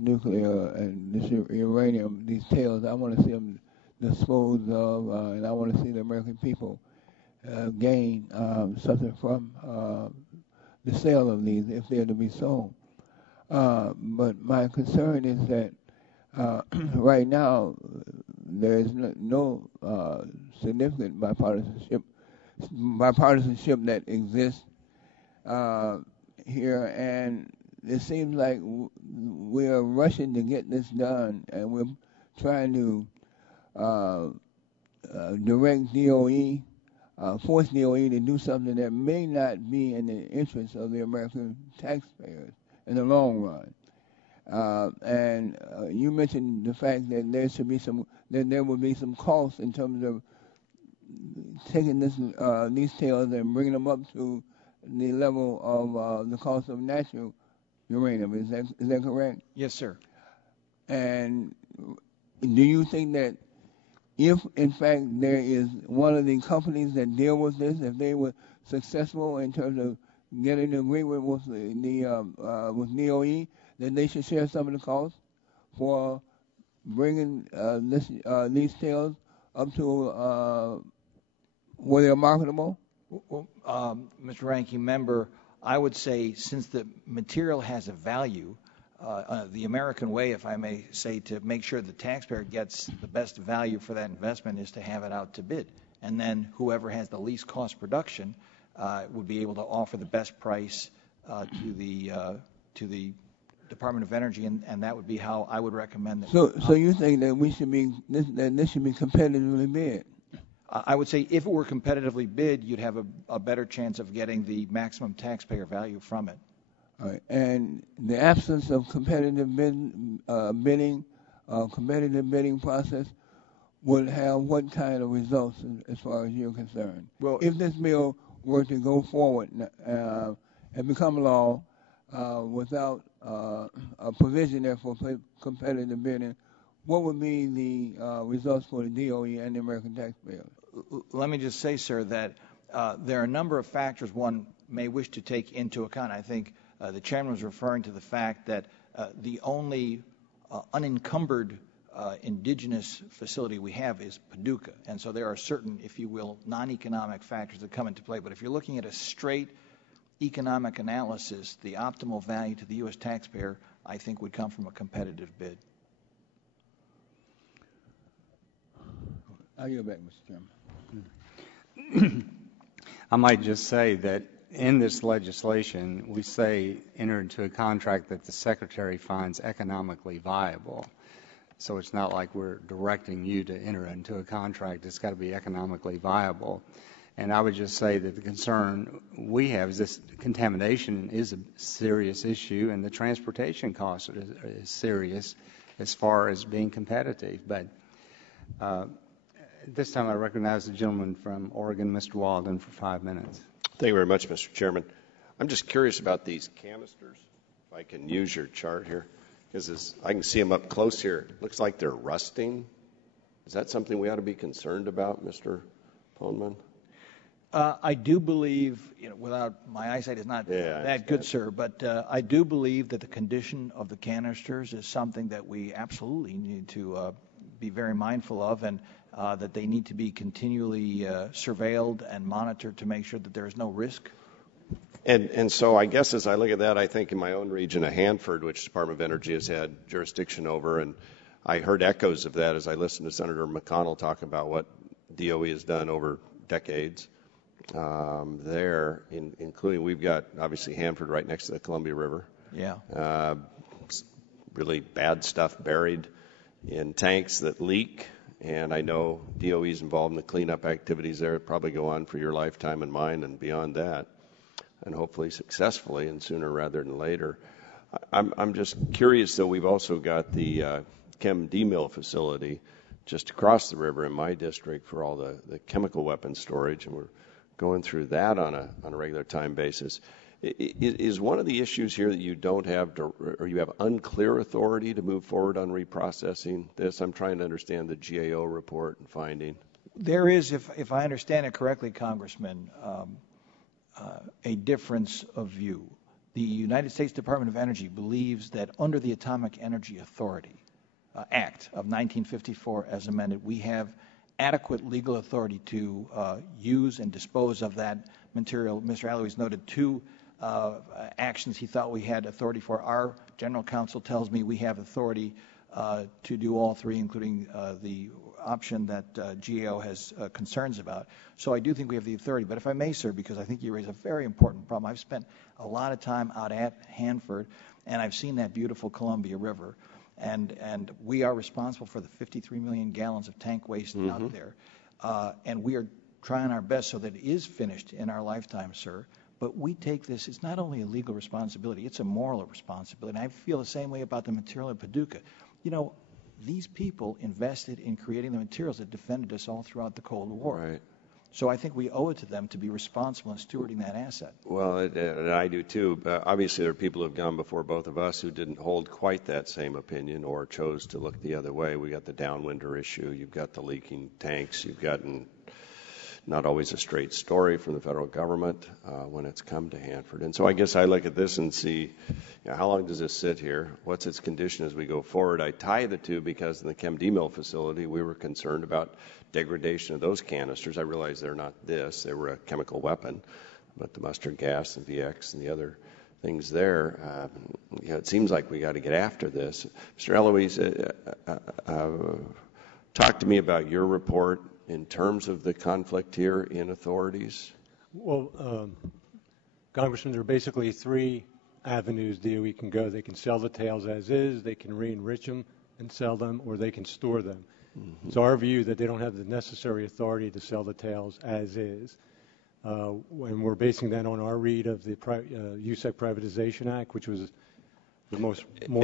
nuclear and this uranium, these tails, I want to see them disposed of, and I want to see the American people gain something from the sale of these if they're to be sold. But my concern is that right now there is no significant bipartisanship that exists here, and it seems like we are rushing to get this done, and we're trying to direct DOE, force DOE to do something that may not be in the interest of the American taxpayers in the long run. And you mentioned the fact that there should be there will be some costs in terms of taking these tails and bringing them up to the level of the cost of natural uranium. Is that correct? Yes, sir. And do you think that if, in fact, there is one of the companies that deal with this, if they were successful in terms of getting an agreement with with DOE, then they should share some of the costs for bringing these tails up to where they're marketable? Well, Mr. Ranking Member, I would say since the material has a value, the American way, if I may say, to make sure the taxpayer gets the best value for that investment is to have it out to bid. And then whoever has the least cost production would be able to offer the best price to the Department of Energy, and that would be how I would recommend that. So you think that this should be competitively bid? I would say if it were competitively bid, you'd have a better chance of getting the maximum taxpayer value from it. All right. And the absence of competitive bidding process would have what kind of results as far as you're concerned? Well, if this bill were to go forward and become law without a provision there for competitive bidding, what would be the results for the DOE and the American taxpayer? Let me just say, sir, that there are a number of factors one may wish to take into account. I think the chairman was referring to the fact that the only unencumbered indigenous facility we have is Paducah. And so there are certain, if you will, non-economic factors that come into play. But if you're looking at a straight economic analysis, the optimal value to the U.S. taxpayer, I think, would come from a competitive bid. I yield back, Mr. Chairman. I might just say that in this legislation, we say enter into a contract that the Secretary finds economically viable. So it's not like we're directing you to enter into a contract. It's got to be economically viable. And I would just say that the concern we have is this contamination is a serious issue, and the transportation cost is serious as far as being competitive. But at this time, I recognize the gentleman from Oregon, Mr. Walden, for 5 minutes. Thank you very much, Mr. Chairman. I'm just curious about these canisters. If I can use your chart here, because I can see them up close here. It looks like they're rusting. Is that something we ought to be concerned about, Mr. Poneman? I do believe, without my eyesight is not that good, sir, but I do believe that the condition of the canisters is something that we absolutely need to be very mindful of, and that they need to be continually surveilled and monitored to make sure that there is no risk. And so I guess as I look at that, I think in my own region of Hanford, which the Department of Energy has had jurisdiction over, and I heard echoes of that as I listened to Senator McConnell talk about what DOE has done over decades. There, including we've got obviously Hanford right next to the Columbia River. Yeah. Really bad stuff buried in tanks that leak, and I know DOE is involved in the cleanup activities there. It'll probably go on for your lifetime and mine and beyond that, and hopefully successfully and sooner rather than later. I'm just curious, though. We've also got the Chem D-Mill facility just across the river in my district for all the chemical weapons storage, and we're going through that on a regular time basis. Is one of the issues here that you don't have, or you have unclear authority to move forward on reprocessing this? I'm trying to understand the GAO report and finding. There is, if I understand it correctly, Congressman, a difference of view. The United States Department of Energy believes that under the Atomic Energy Authority Act of 1954 as amended, we have adequate legal authority to use and dispose of that material. Mr. Alloys noted two actions he thought we had authority for. Our general counsel tells me we have authority to do all three, including the option that GAO has concerns about. So I do think we have the authority. But if I may, sir, because I think you raise a very important problem. I've spent a lot of time out at Hanford, and I've seen that beautiful Columbia River. And we are responsible for the 53 million gallons of tank waste out there. And we are trying our best so that it is finished in our lifetime, sir. But we take this, it's not only a legal responsibility, it's a moral responsibility. And I feel the same way about the material in Paducah. These people invested in creating the materials that defended us all throughout the Cold War. Right. So I think we owe it to them to be responsible in stewarding that asset. Well, and I do too. Obviously, there are people who have gone before both of us who didn't hold quite that same opinion or chose to look the other way. We got the downwinder issue. You've got the leaking tanks. You've gotten not always a straight story from the federal government when it's come to Hanford. And so I guess I look at this and see, how long does this sit here? What's its condition as we go forward? I tie the two because in the Chem D-Mill facility, we were concerned about degradation of those canisters. I realize they're not this. They were a chemical weapon, but the mustard gas and VX and the other things there, it seems like we got to get after this. Mr. Eloise, talk to me about your report in terms of the conflict here in authorities. Well, Congressman, there are basically three avenues DOE can go. They can sell the tails as is, they can re-enrich them and sell them, or they can store them. It's our view that they don't have the necessary authority to sell the tails as is. And we're basing that on our read of the USEC Privatization Act, which was the more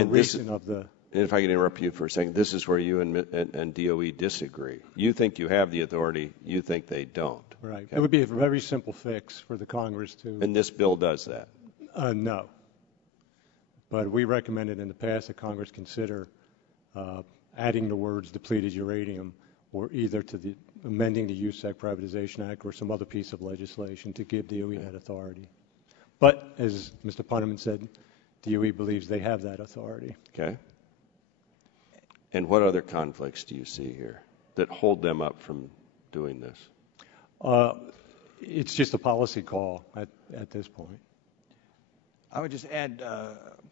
recent of the... And if I can interrupt you for a second, this is where you and DOE disagree. You think you have the authority, you think they don't. Right. Okay. It would be a very simple fix for the Congress to... And this bill does that? No. But we recommended in the past that Congress consider adding the words depleted uranium or either to the amending the USEC Privatization Act or some other piece of legislation to give DOE that authority. But as Mr. Poneman said, DOE believes they have that authority. Okay. And what other conflicts do you see here that hold them up from doing this? It's just a policy call at this point. I would just add,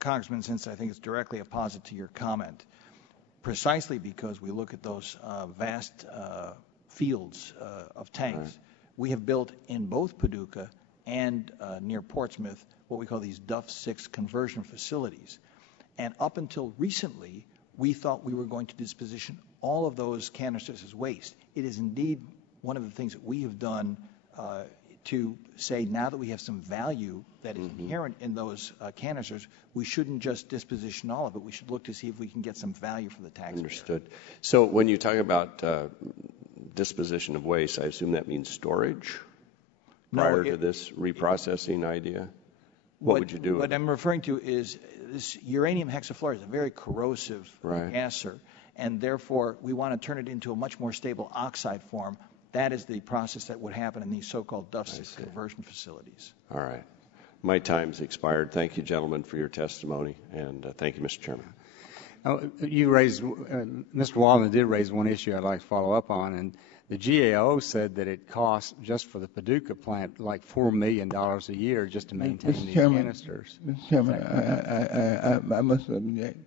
Congressman, since I think it's directly opposite to your comment, precisely because we look at those vast fields of tanks, right. We have built in both Paducah and near Portsmouth what we call these Duff 6 conversion facilities. And up until recently, we thought we were going to disposition all of those canisters as waste. It is indeed one of the things that we have done to say now that we have some value that is inherent in those canisters, we shouldn't just disposition all of it. We should look to see if we can get some value for the taxpayer. Understood. So when you talk about disposition of waste, I assume that means storage prior to this reprocessing idea? What would you do? What I'm referring to is this uranium hexafluoride is a very corrosive gas, sir, and therefore we want to turn it into a much more stable oxide form. That is the process that would happen in these so-called Duff 6 conversion facilities. All right. My time's expired. Thank you, gentlemen, for your testimony, and thank you, Mr. Chairman. You raised, Mr. Walden did raise one issue I'd like to follow up on, and the GAO said that it costs just for the Paducah plant like $4 million a year just to maintain these canisters. Mr. Chairman, I must object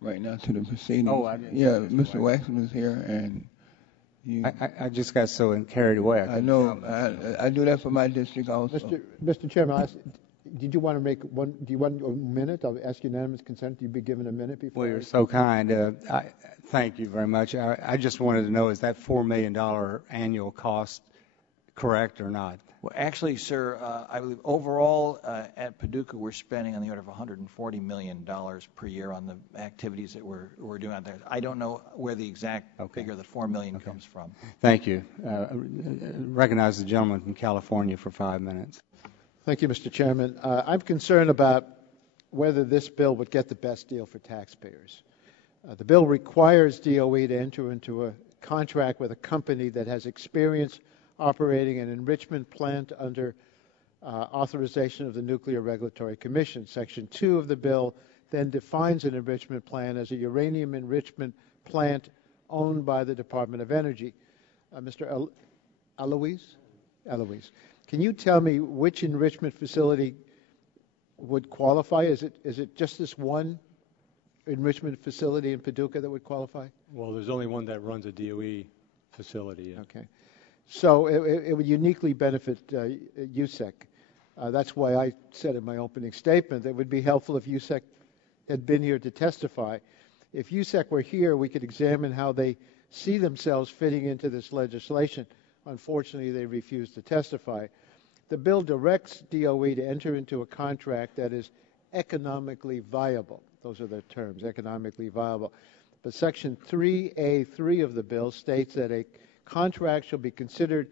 right now to the proceedings. Oh, I didn't. Yeah, Mr. Waxman is here, and I just got so carried away. I know. I do that for my district also. Mr. Chairman, did you want to make one? Do you want a minute? I'll ask unanimous consent. You'd be given a minute before. Well, you're so kind. Thank you very much. I just wanted to know, is that $4 million annual cost correct or not? Well, actually, sir, I believe overall at Paducah we're spending on the order of $140 million per year on the activities that we're doing out there. I don't know where the exact figure of the $4 million comes from. Thank you. Recognize the gentleman from California for 5 minutes. Thank you, Mr. Chairman. I'm concerned about whether this bill would get the best deal for taxpayers. The bill requires DOE to enter into a contract with a company that has experience operating an enrichment plant under authorization of the Nuclear Regulatory Commission. Section 2 of the bill then defines an enrichment plant as a uranium enrichment plant owned by the Department of Energy. Mr. Eloise, can you tell me which enrichment facility would qualify? Is it just this one enrichment facility in Paducah that would qualify? Well, there's only one that runs a DOE facility. Yeah. Okay. So it would uniquely benefit USEC. That's why I said in my opening statement that it would be helpful if USEC had been here to testify. If USEC were here, we could examine how they see themselves fitting into this legislation. Unfortunately, they refused to testify. The bill directs DOE to enter into a contract that is economically viable. Those are the terms, economically viable. But Section 3A3 of the bill states that a contract shall be considered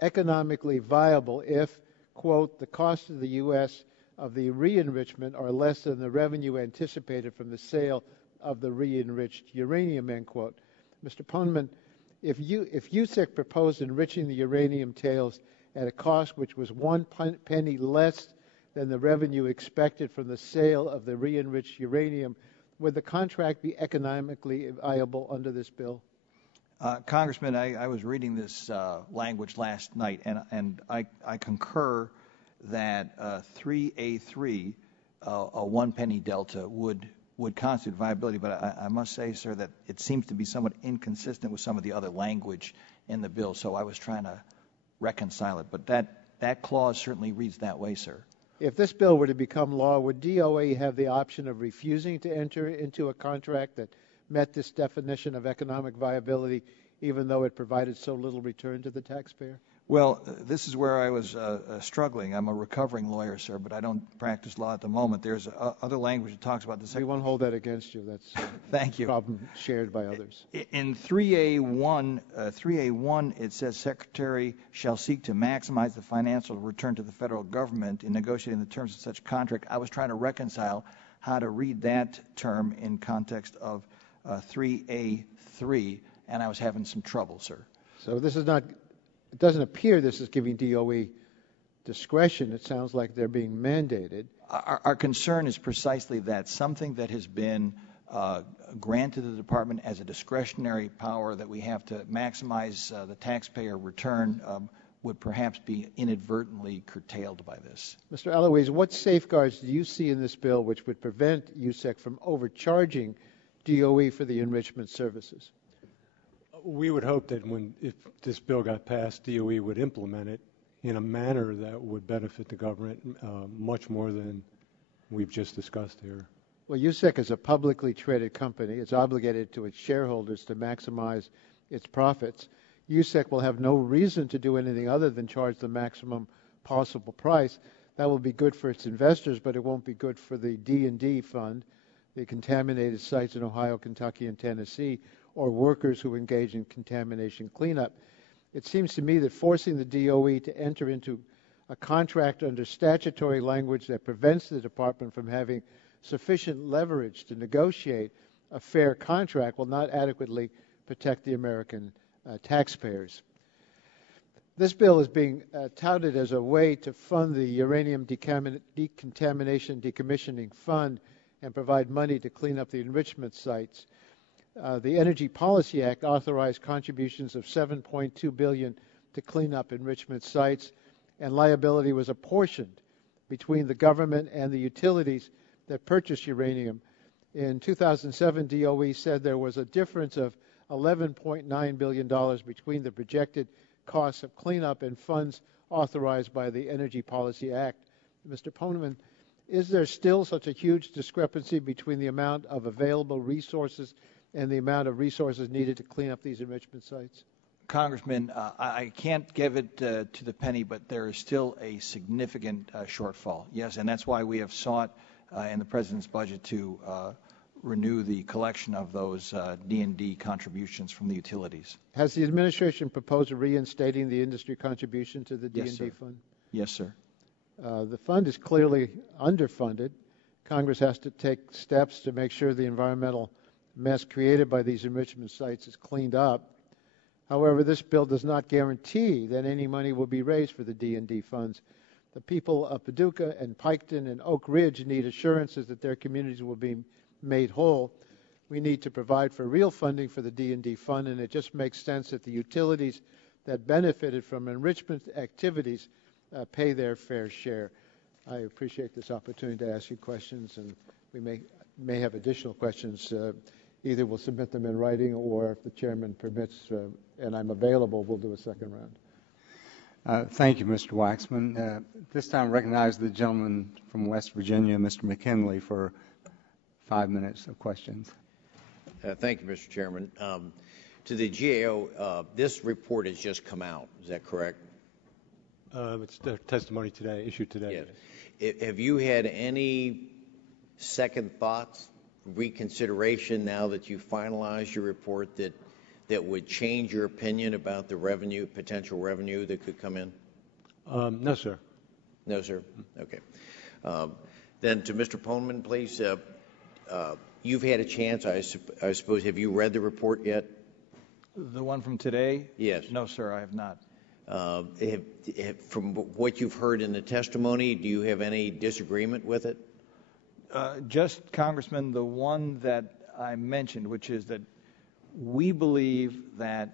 economically viable if, quote, the cost of the U.S. of the re-enrichment are less than the revenue anticipated from the sale of the re-enriched uranium, end quote. Mr. Poneman, if USEC proposed enriching the uranium tails at a cost which was 1 penny less than the revenue expected from the sale of the re-enriched uranium, would the contract be economically viable under this bill? Congressman, I was reading this language last night, and I concur that 3A3, a 1 penny delta, would constitute viability. But I must say, sir, that it seems to be somewhat inconsistent with some of the other language in the bill. So I was trying to reconcile it. But that clause certainly reads that way, sir. If this bill were to become law, would DOE have the option of refusing to enter into a contract that met this definition of economic viability, even though it provided so little return to the taxpayer? Well, this is where I was struggling. I'm a recovering lawyer, sir, but I don't practice law at the moment. There's other language that talks about this. We won't hold that against you. That's Thank you. A problem shared by others. In 3A1, it says Secretary shall seek to maximize the financial return to the federal government in negotiating the terms of such contract. I was trying to reconcile how to read that term in context of 3A3, and I was having some trouble, sir. So this is not. It doesn't appear this is giving DOE discretion. It sounds like they're being mandated. Our concern is precisely that, something that has been granted to the department as a discretionary power that we have to maximize the taxpayer return. would perhaps be inadvertently curtailed by this. Mr. Eloise, what safeguards do you see in this bill which would prevent USEC from overcharging DOE for the enrichment services? We would hope that if this bill got passed, DOE would implement it in a manner that would benefit the government much more than we've just discussed here. Well, USEC is a publicly traded company. It's obligated to its shareholders to maximize its profits. USEC will have no reason to do anything other than charge the maximum possible price. That will be good for its investors, but it won't be good for the D&D fund, the contaminated sites in Ohio, Kentucky, and Tennessee, or workers who engage in contamination cleanup. It seems to me that forcing the DOE to enter into a contract under statutory language that prevents the department from having sufficient leverage to negotiate a fair contract will not adequately protect the American taxpayers. This bill is being touted as a way to fund the Uranium Decontamination Decommissioning Fund and provide money to clean up the enrichment sites. The Energy Policy Act authorized contributions of $7.2 billion to clean up enrichment sites, and liability was apportioned between the government and the utilities that purchase uranium. In 2007, DOE said there was a difference of $11.9 billion between the projected costs of cleanup and funds authorized by the Energy Policy Act. Mr. Poneman, is there still such a huge discrepancy between the amount of available resources and the amount of resources needed to clean up these enrichment sites? Congressman, I can't give it to the penny, but there is still a significant shortfall. Yes, and that's why we have sought in the President's budget to renew the collection of those D&D contributions from the utilities. Has the administration proposed reinstating the industry contribution to the Yes, D&D sir. fund? Yes, sir. The fund is clearly underfunded. Congress has to take steps to make sure the environmental mess created by these enrichment sites is cleaned up. However, this bill does not guarantee that any money will be raised for the D&D funds. The people of Paducah and Piketon and Oak Ridge need assurances that their communities will be made whole. We need to provide for real funding for the D&D fund, and it just makes sense that the utilities that benefited from enrichment activities pay their fair share. I appreciate this opportunity to ask you questions, and we may have additional questions. Either we'll submit them in writing, or if the chairman permits, and I'm available, we'll do a second round. Thank you, Mr. Waxman. This time I recognize the gentleman from West Virginia, Mr. McKinley, for 5 minutes of questions. Thank you, Mr. Chairman. To the GAO, this report has just come out. Is that correct? It's the testimony today, issued today. Yes. Have you had any second thoughts, reconsideration now that you finalized your report that would change your opinion about the revenue, potential revenue that could come in? No, sir. No, sir? Okay. Then to Mr. Poneman, please. You've had a chance, I suppose. Have you read the report yet? The one from today? Yes. No, sir, I have not. From what you've heard in the testimony, do you have any disagreement with it? Just, Congressman, the one that I mentioned, which is that we believe that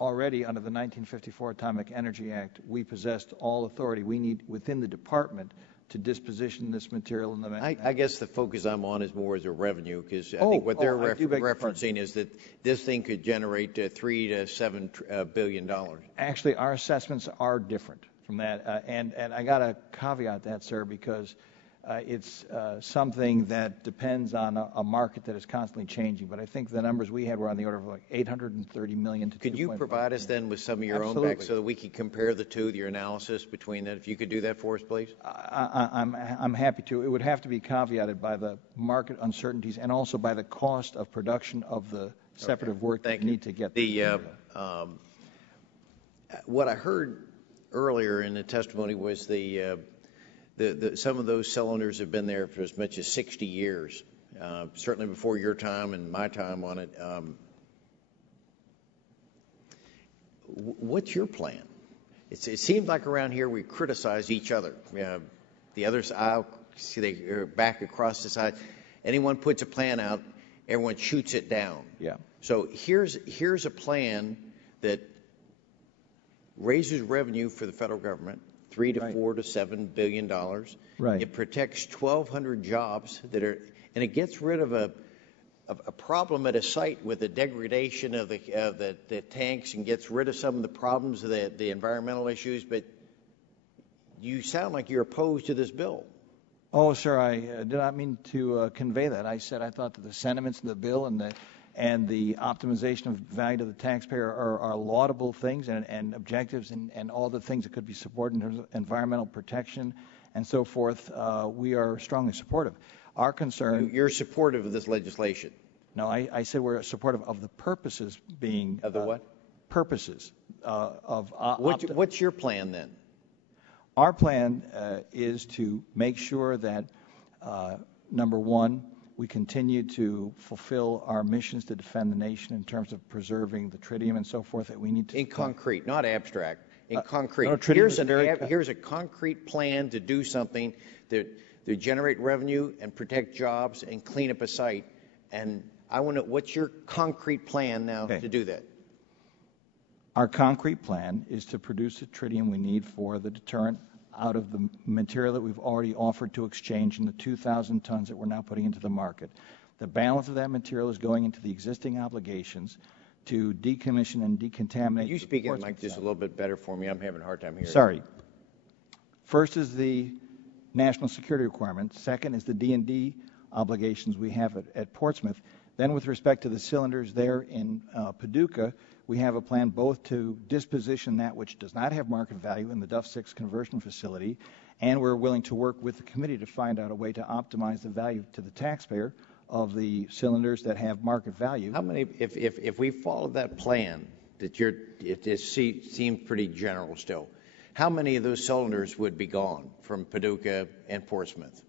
already under the 1954 Atomic Energy Act, we possessed all authority we need within the department to disposition this material in the I guess the focus I'm on is more as a revenue, because I think what they're referencing is that this thing could generate $3 to $7 billion. Actually, our assessments are different from that, and I got to caveat that, sir, because it's something that depends on a market that is constantly changing. But I think the numbers we had were on the order of like $830 million to. Could you provide us then with some of your own back so that we could compare the two, your analysis between that? If you could do that for us, please. I'm happy to. It would have to be caveated by the market uncertainties and also by the cost of production of the separative work that you need to get. What I heard earlier in the testimony was some of those cylinders have been there for as much as 60 years, certainly before your time and my time on it. What's your plan? It seems like around here we criticize each other. The other side, see they are back across the side. Anyone puts a plan out, everyone shoots it down. Yeah. So here's a plan that raises revenue for the federal government, $3 to Right. $4 to $7 billion. Right. It protects 1,200 jobs that are, and it gets rid of a problem at a site with the degradation of the tanks, and gets rid of some of the problems, the environmental issues. But you sound like you're opposed to this bill. Oh, sir, I did not mean to convey that. I said I thought that the sentiments in the bill and the optimization of value to the taxpayer are laudable things and objectives and all the things that could be supported in terms of environmental protection and so forth. We are strongly supportive. Our concern... You're supportive of this legislation? No, I said we're supportive of the purposes being... Of the what? Purposes of... What's your plan then? Our plan is to make sure that, number one, we continue to fulfill our missions to defend the nation in terms of preserving the tritium and so forth that we need to... In concrete, not abstract. In concrete. No, Here's a concrete plan to do something to generate revenue and protect jobs and clean up a site. And I want to... What's your concrete plan now to do that? Our concrete plan is to produce the tritium we need for the deterrent out of the material that we've already offered to exchange in the 2,000 tons that we're now putting into the market. The balance of that material is going into the existing obligations to decommission and decontaminate. Could you speak in the mic just a little bit better for me? I'm having a hard time hearing. Sorry. First is the national security requirement. Second is the D&D obligations we have at Portsmouth. Then with respect to the cylinders there in Paducah, we have a plan both to disposition that which does not have market value in the Duff 6 conversion facility, and we're willing to work with the committee to find out a way to optimize the value to the taxpayer of the cylinders that have market value. How many, if we follow that plan, it seems pretty general still, how many of those cylinders would be gone from Paducah and Portsmouth?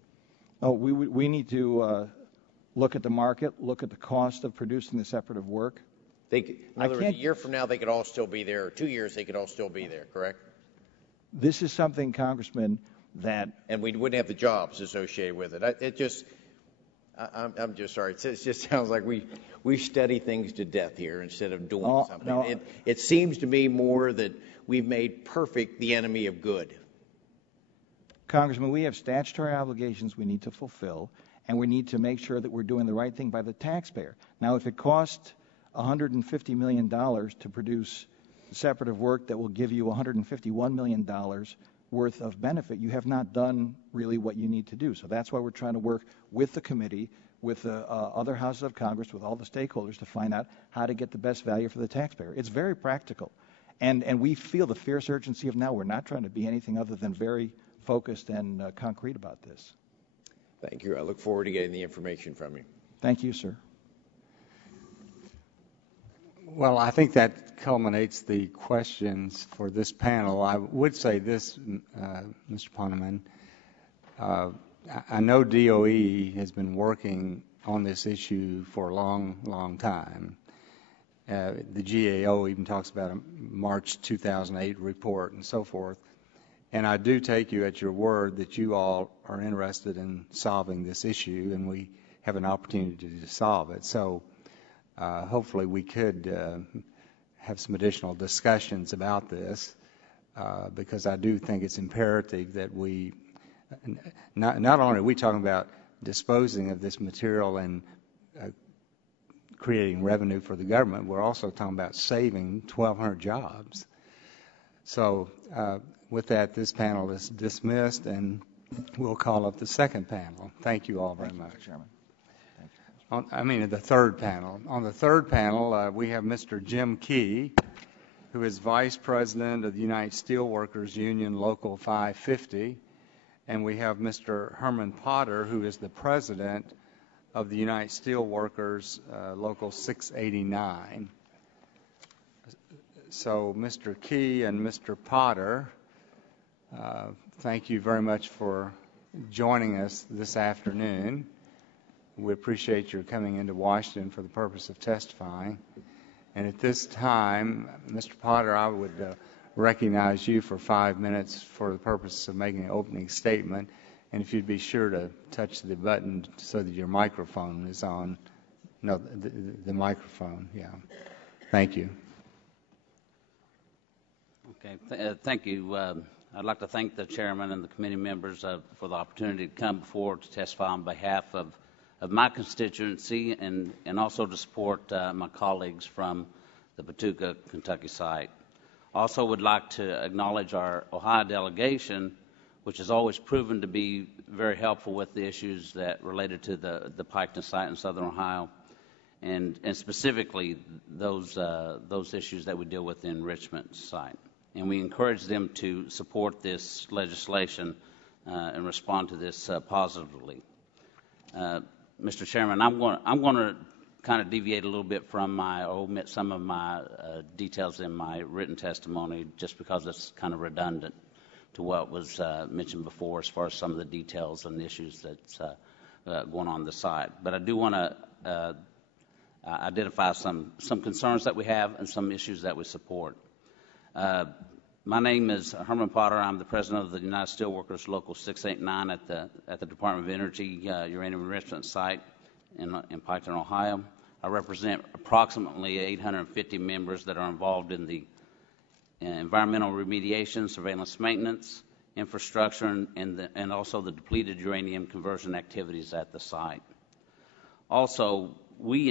Oh, we need to look at the market, look at the cost of producing the separative work. In other words, a year from now, they could all still be there, or 2 years, they could all still be there, correct? This is something, Congressman, that... And we wouldn't have the jobs associated with it. I'm just sorry. It just sounds like we study things to death here instead of doing something. No. It seems to me more that we've made perfect the enemy of good. Congressman, we have statutory obligations we need to fulfill, and we need to make sure that we're doing the right thing by the taxpayer. Now, if it costs $150 million to produce separative work that will give you $151 million worth of benefit, you have not done really what you need to do. So that's why we're trying to work with the committee, with the other houses of Congress, with all the stakeholders to find out how to get the best value for the taxpayer. It's very practical. And we feel the fierce urgency of now. We're not trying to be anything other than very focused and concrete about this. Thank you. I look forward to getting the information from you. Thank you, sir. Well, I think that culminates the questions for this panel. I would say this, Mr. Poneman. I know DOE has been working on this issue for a long, long time. The GAO even talks about a March 2008 report and so forth. And I do take you at your word that you all are interested in solving this issue, and we have an opportunity to solve it. So hopefully we could have some additional discussions about this, because I do think it's imperative that we, not only are we talking about disposing of this material and creating revenue for the government, we're also talking about saving 1,200 jobs. So with that, this panel is dismissed, and we'll call up the second panel. Thank you all very much. Mr. Chairman. The third panel. On the third panel, we have Mr. Jim Key, who is Vice President of the United Steelworkers Union Local 550, and we have Mr. Herman Potter, who is the President of the United Steelworkers Local 689. So, Mr. Key and Mr. Potter, thank you very much for joining us this afternoon. We appreciate your coming into Washington for the purpose of testifying. And at this time, Mr. Potter, I would recognize you for 5 minutes for the purpose of making an opening statement. And if you'd be sure to touch the button so that your microphone is on. No, the microphone, yeah. Thank you. Thank you. I'd like to thank the chairman and the committee members for the opportunity to come forward to testify on behalf of my constituency and also to support my colleagues from the Paducah, Kentucky site. Also would like to acknowledge our Ohio delegation, which has always proven to be very helpful with the issues that related to the Piketon site in southern Ohio, and specifically those issues that we deal with the enrichment site. And we encourage them to support this legislation and respond to this positively. Mr. Chairman, I'm going to kind of deviate a little bit from omit some of my details in my written testimony, just because it's kind of redundant to what was mentioned before as far as some of the details and issues that's going on the site. But I do want to identify some concerns that we have and some issues that we support. My name is Herman Potter. I'm the president of the United Steelworkers Local 689 at the Department of Energy Uranium Enrichment Site in Piketon, Ohio. I represent approximately 850 members that are involved in the environmental remediation, surveillance maintenance, infrastructure, and also the depleted uranium conversion activities at the site. Also, we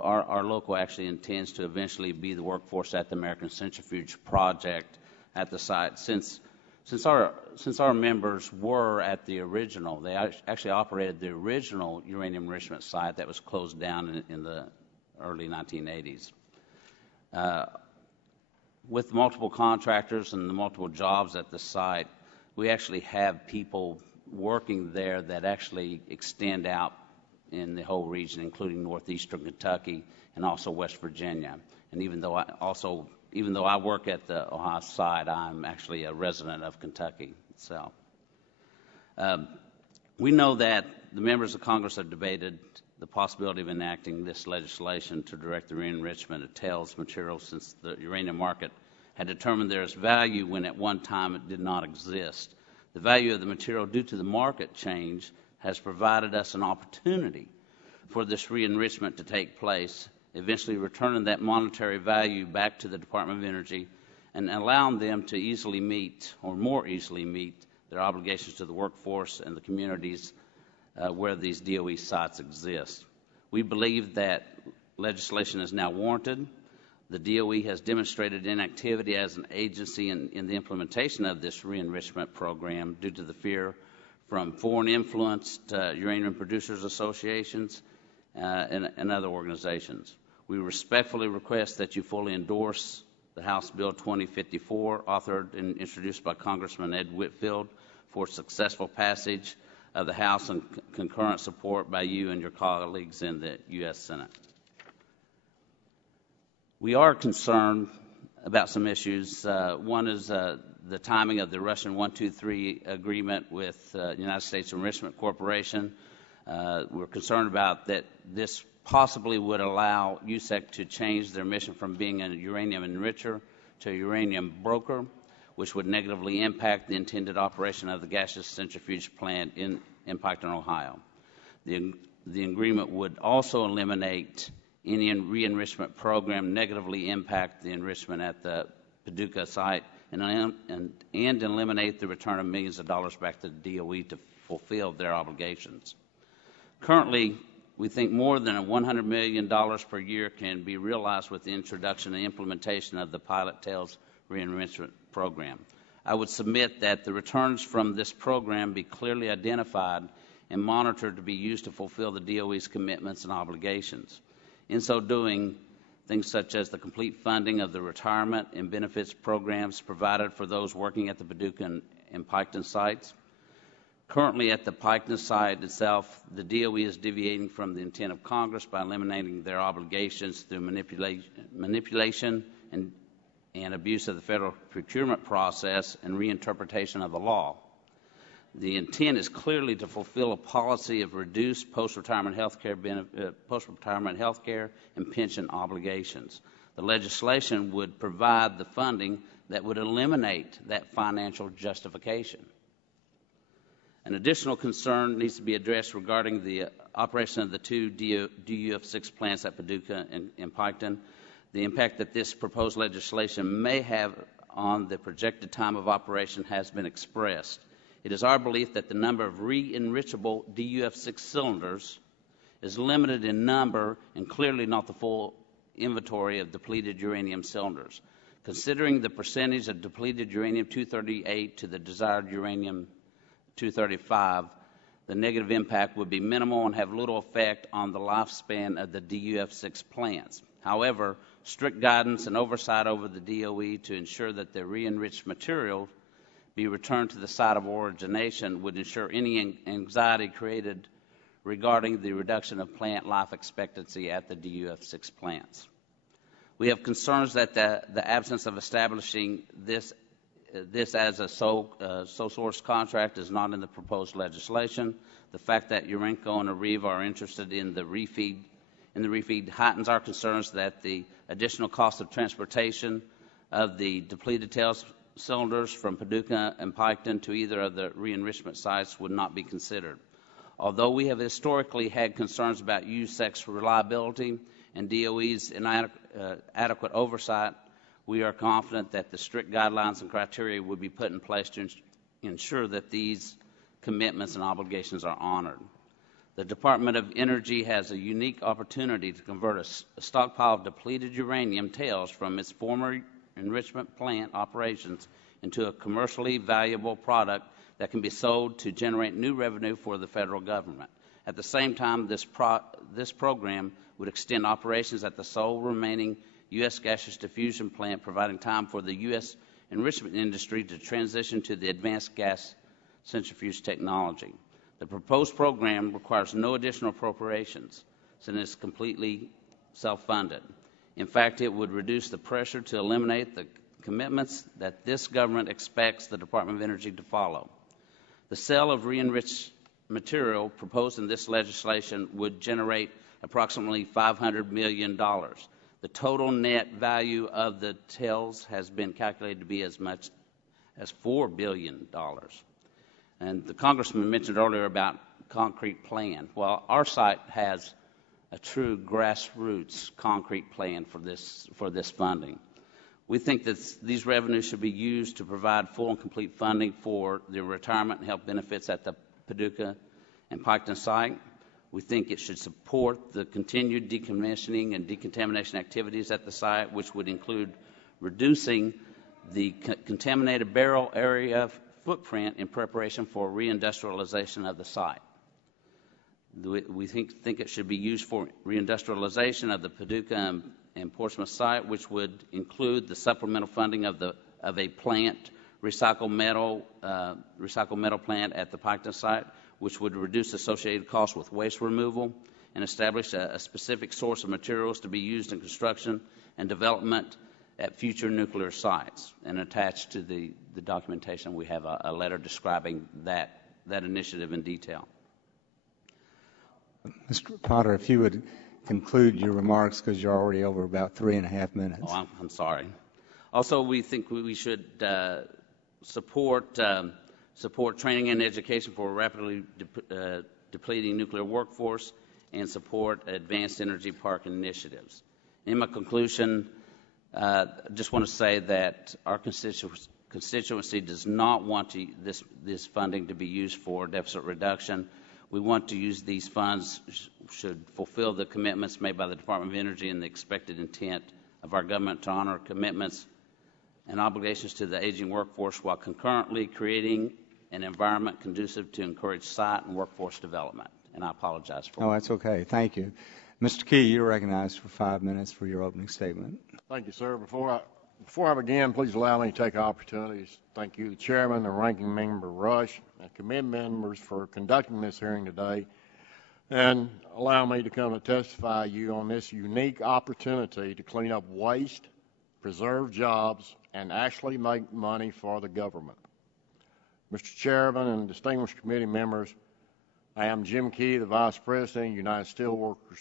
our local actually intends to eventually be the workforce at the American Centrifuge project at the site. Since our members were at the original, they actually operated the original uranium enrichment site that was closed down in the early 1980s. With multiple contractors and the multiple jobs at the site, we actually have people working there that actually extend out in the whole region, including northeastern Kentucky and also West Virginia. And even though I work at the Ohio site, I'm actually a resident of Kentucky itself. We know that the members of Congress have debated the possibility of enacting this legislation to direct the re-enrichment of tails materials, since the uranium market had determined there is value when at one time it did not exist. The value of the material due to the market change has provided us an opportunity for this re-enrichment to take place, eventually returning that monetary value back to the Department of Energy and allowing them to easily meet, or more easily meet, their obligations to the workforce and the communities where these DOE sites exist. We believe that legislation is now warranted. The DOE has demonstrated inactivity as an agency in the implementation of this re-enrichment program due to the fear from foreign-influenced uranium producers associations and other organizations. We respectfully request that you fully endorse the House Bill 2054, authored and introduced by Congressman Ed Whitfield, for successful passage of the House and concurrent support by you and your colleagues in the U.S. Senate. We are concerned about some issues. One is the timing of the Russian 123 agreement with United States Enrichment Corporation. We're concerned about that this possibly would allow USEC to change their mission from being a uranium enricher to a uranium broker, which would negatively impact the intended operation of the gaseous centrifuge plant in Piketon, Ohio. The agreement would also eliminate any re-enrichment program, negatively impact the enrichment at the Paducah site, and eliminate the return of millions of dollars back to the DOE to fulfill their obligations. Currently, we think more than $100 million per year can be realized with the introduction and implementation of the Pilot Tails re-enrichment program. I would submit that the returns from this program be clearly identified and monitored to be used to fulfill the DOE's commitments and obligations. In so doing, things such as the complete funding of the retirement and benefits programs provided for those working at the Paducah and Piketon sites. Currently at the Piketon site itself, the DOE is deviating from the intent of Congress by eliminating their obligations through manipulation and abuse of the federal procurement process and reinterpretation of the law. The intent is clearly to fulfill a policy of reduced post-retirement health care and pension obligations. The legislation would provide the funding that would eliminate that financial justification. An additional concern needs to be addressed regarding the operation of the two DUF6 plants at Paducah and Piketon. The impact that this proposed legislation may have on the projected time of operation has been expressed. It is our belief that the number of re-enrichable DUF6 cylinders is limited in number and clearly not the full inventory of depleted uranium cylinders. Considering the percentage of depleted uranium-238 to the desired uranium-235, the negative impact would be minimal and have little effect on the lifespan of the DUF6 plants. However, strict guidance and oversight over the DOE to ensure that the re-enriched material be returned to the site of origination would ensure any anxiety created regarding the reduction of plant life expectancy at the DUF6 plants. We have concerns that the absence of establishing this as a sole source contract is not in the proposed legislation. The fact that Urenco and Areva are interested in the refeed heightens our concerns that the additional cost of transportation of the depleted tail cylinders from Paducah and Piketon to either of the re-enrichment sites would not be considered. Although we have historically had concerns about USEC's reliability and DOE's inadequate oversight, we are confident that the strict guidelines and criteria would be put in place to ensure that these commitments and obligations are honored. The Department of Energy has a unique opportunity to convert a stockpile of depleted uranium tails from its former enrichment plant operations into a commercially valuable product that can be sold to generate new revenue for the federal government. At the same time, this program would extend operations at the sole remaining U.S. gaseous diffusion plant, providing time for the U.S. enrichment industry to transition to the advanced gas centrifuge technology. The proposed program requires no additional appropriations, since it's completely self-funded. In fact, it would reduce the pressure to eliminate the commitments that this government expects the Department of Energy to follow. The sale of re-enriched material proposed in this legislation would generate approximately $500 million. The total net value of the tails has been calculated to be as much as $4 billion. And the Congressman mentioned earlier about concrete plan. Well, our site has a true grassroots concrete plan for this funding. We think that these revenues should be used to provide full and complete funding for the retirement and health benefits at the Paducah and Piketon site. We think it should support the continued decommissioning and decontamination activities at the site, which would include reducing the contaminated barrel area footprint in preparation for reindustrialization of the site. We think it should be used for reindustrialization of the Paducah and Portsmouth site, which would include the supplemental funding of a plant, recycled metal plant at the Piketon site, which would reduce associated costs with waste removal and establish a specific source of materials to be used in construction and development at future nuclear sites. And attached to the documentation, we have a letter describing that initiative in detail. Mr. Potter, if you would conclude your remarks, because you're already over about 3.5 minutes. Oh, I'm sorry. Also, we think we should support training and education for a rapidly depleting nuclear workforce and support advanced energy park initiatives. In my conclusion, I just want to say that our constituency does not want this funding to be used for deficit reduction. We want to use these funds should fulfill the commitments made by the Department of Energy and the expected intent of our government to honor commitments and obligations to the aging workforce while concurrently creating an environment conducive to encourage site and workforce development. And I apologize for that. Oh, that's okay. Thank you. Mr. Key, you're recognized for 5 minutes for your opening statement. Thank you, sir. Before I begin, please allow me to take opportunities to thank you, the chairman, and ranking member Rush, and committee members for conducting this hearing today, and allow me to come and testify you on this unique opportunity to clean up waste, preserve jobs, and actually make money for the government. Mr. Chairman and distinguished committee members, I am Jim Key, the Vice President, United Steelworkers,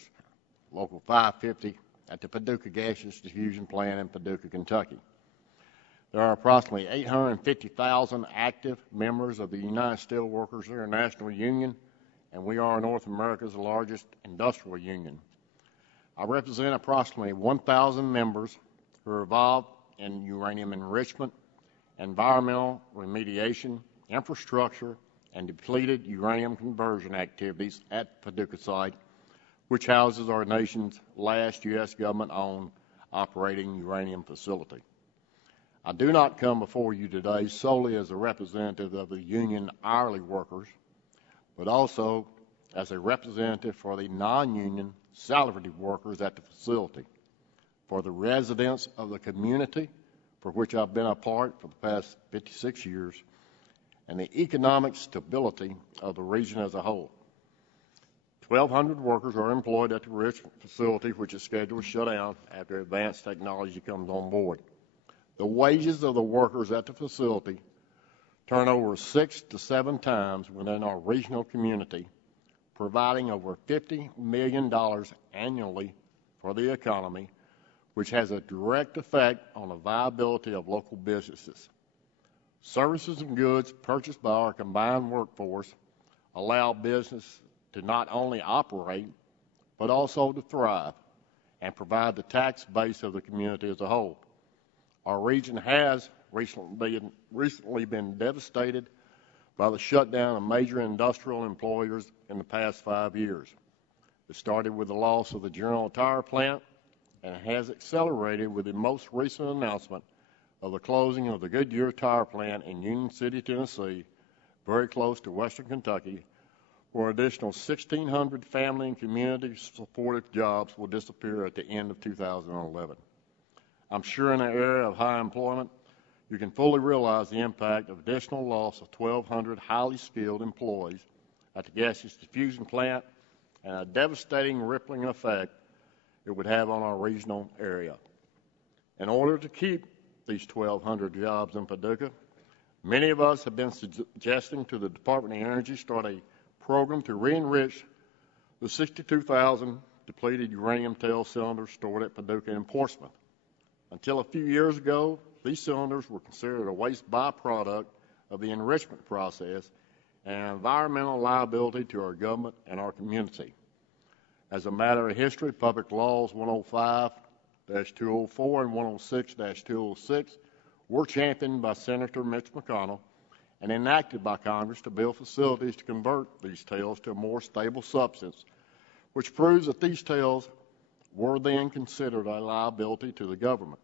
Local 550, at the Paducah Gaseous Diffusion Plant in Paducah, Kentucky. There are approximately 850,000 active members of the United Steelworkers International Union, and we are North America's largest industrial union. I represent approximately 1,000 members who are involved in uranium enrichment, environmental remediation, infrastructure, and depleted uranium conversion activities at Paducah site, which houses our nation's last U.S. government-owned operating uranium facility. I do not come before you today solely as a representative of the union hourly workers, but also as a representative for the non-union salaried workers at the facility, for the residents of the community for which I've been a part for the past 56 years, and the economic stability of the region as a whole. 1,200 workers are employed at the Richmond facility, which is scheduled to shut down after advanced technology comes on board. The wages of the workers at the facility turn over 6 to 7 times within our regional community, providing over $50 million annually for the economy, which has a direct effect on the viability of local businesses. Services and goods purchased by our combined workforce allow business to not only operate, but also to thrive and provide the tax base of the community as a whole. Our region has recently been devastated by the shutdown of major industrial employers in the past 5 years. It started with the loss of the General Tire plant, and has accelerated with the most recent announcement of the closing of the Goodyear Tire plant in Union City, Tennessee, very close to western Kentucky, where an additional 1,600 family and community supportive jobs will disappear at the end of 2011. I'm sure in an area of high employment, you can fully realize the impact of additional loss of 1,200 highly skilled employees at the gaseous diffusion plant and a devastating rippling effect it would have on our regional area. In order to keep these 1,200 jobs in Paducah, many of us have been suggesting to the Department of Energy start a program to re-enrich the 62,000 depleted uranium tail cylinders stored at Paducah and Portsmouth. Until a few years ago, these cylinders were considered a waste byproduct of the enrichment process and an environmental liability to our government and our community. As a matter of history, Public Laws 105-204 and 106-206 were championed by Senator Mitch McConnell and enacted by Congress to build facilities to convert these tails to a more stable substance, which proves that these tails were then considered a liability to the government.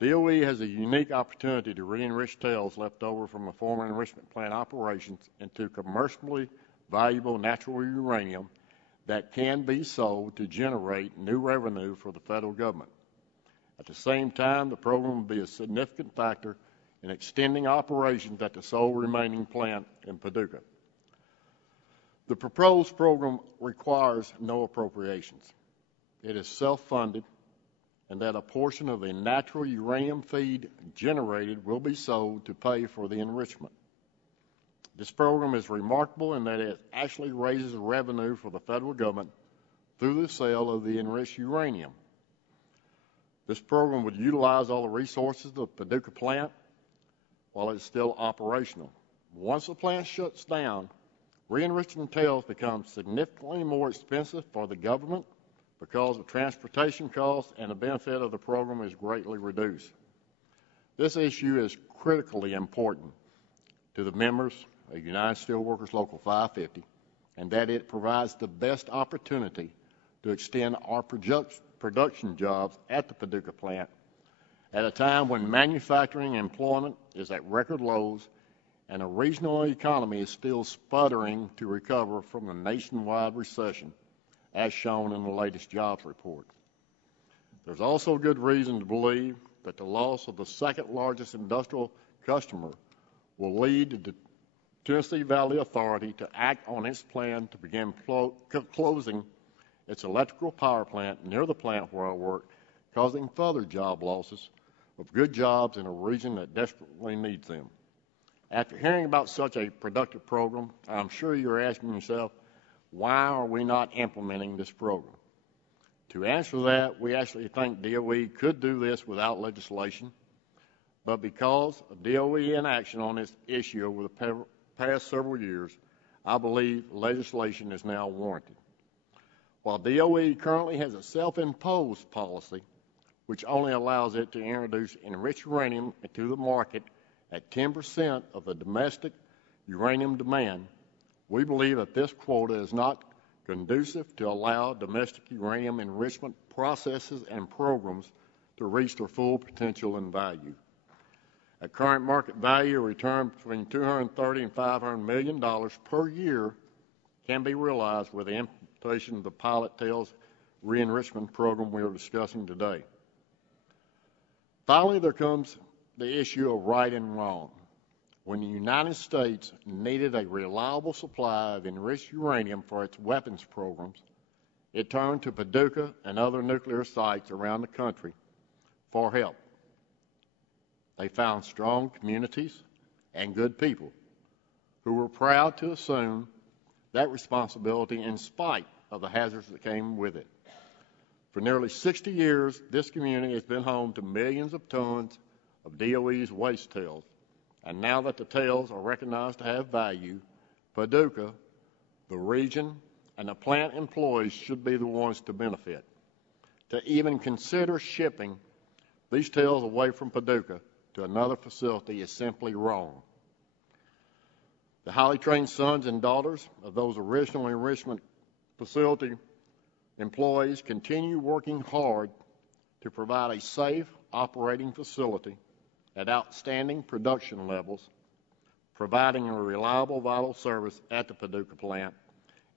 DOE has a unique opportunity to re-enrich tails left over from the former enrichment plant operations into commercially valuable natural uranium that can be sold to generate new revenue for the federal government. At the same time, the program will be a significant factor in extending operations at the sole remaining plant in Paducah. The proposed program requires no appropriations. It is self-funded, and that a portion of the natural uranium feed generated will be sold to pay for the enrichment. This program is remarkable in that it actually raises revenue for the federal government through the sale of the enriched uranium. This program would utilize all the resources of the Paducah plant while it's still operational. Once the plant shuts down, re-enriching tails becomes significantly more expensive for the government because of transportation costs, and the benefit of the program is greatly reduced. This issue is critically important to the members of United Steelworkers Local 550, and that it provides the best opportunity to extend our production jobs at the Paducah plant at a time when manufacturing employment is at record lows and the regional economy is still sputtering to recover from the nationwide recession, as shown in the latest jobs report. There's also good reason to believe that the loss of the second largest industrial customer will lead the Tennessee Valley Authority to act on its plan to begin closing its electrical power plant near the plant where I work, causing further job losses of good jobs in a region that desperately needs them. After hearing about such a productive program, I'm sure you're asking yourself, why are we not implementing this program? To answer that, we actually think DOE could do this without legislation, but because of DOE inaction on this issue over the past several years, I believe legislation is now warranted. While DOE currently has a self-imposed policy which only allows it to introduce enriched uranium into the market at 10% of the domestic uranium demand, we believe that this quota is not conducive to allow domestic uranium enrichment processes and programs to reach their full potential and value. At current market value, a return between $230 and $500 million per year can be realized with the implementation of the pilot tails re-enrichment program we are discussing today. Finally, there comes the issue of right and wrong. When the United States needed a reliable supply of enriched uranium for its weapons programs, it turned to Paducah and other nuclear sites around the country for help. They found strong communities and good people who were proud to assume that responsibility in spite of the hazards that came with it. For nearly 60 years, this community has been home to millions of tons of DOE's waste tails. And now that the tails are recognized to have value, Paducah, the region, and the plant employees should be the ones to benefit. To even consider shipping these tails away from Paducah to another facility is simply wrong. The highly trained sons and daughters of those original enrichment facility employees continue working hard to provide a safe operating facility at outstanding production levels, providing a reliable, vital service at the Paducah plant,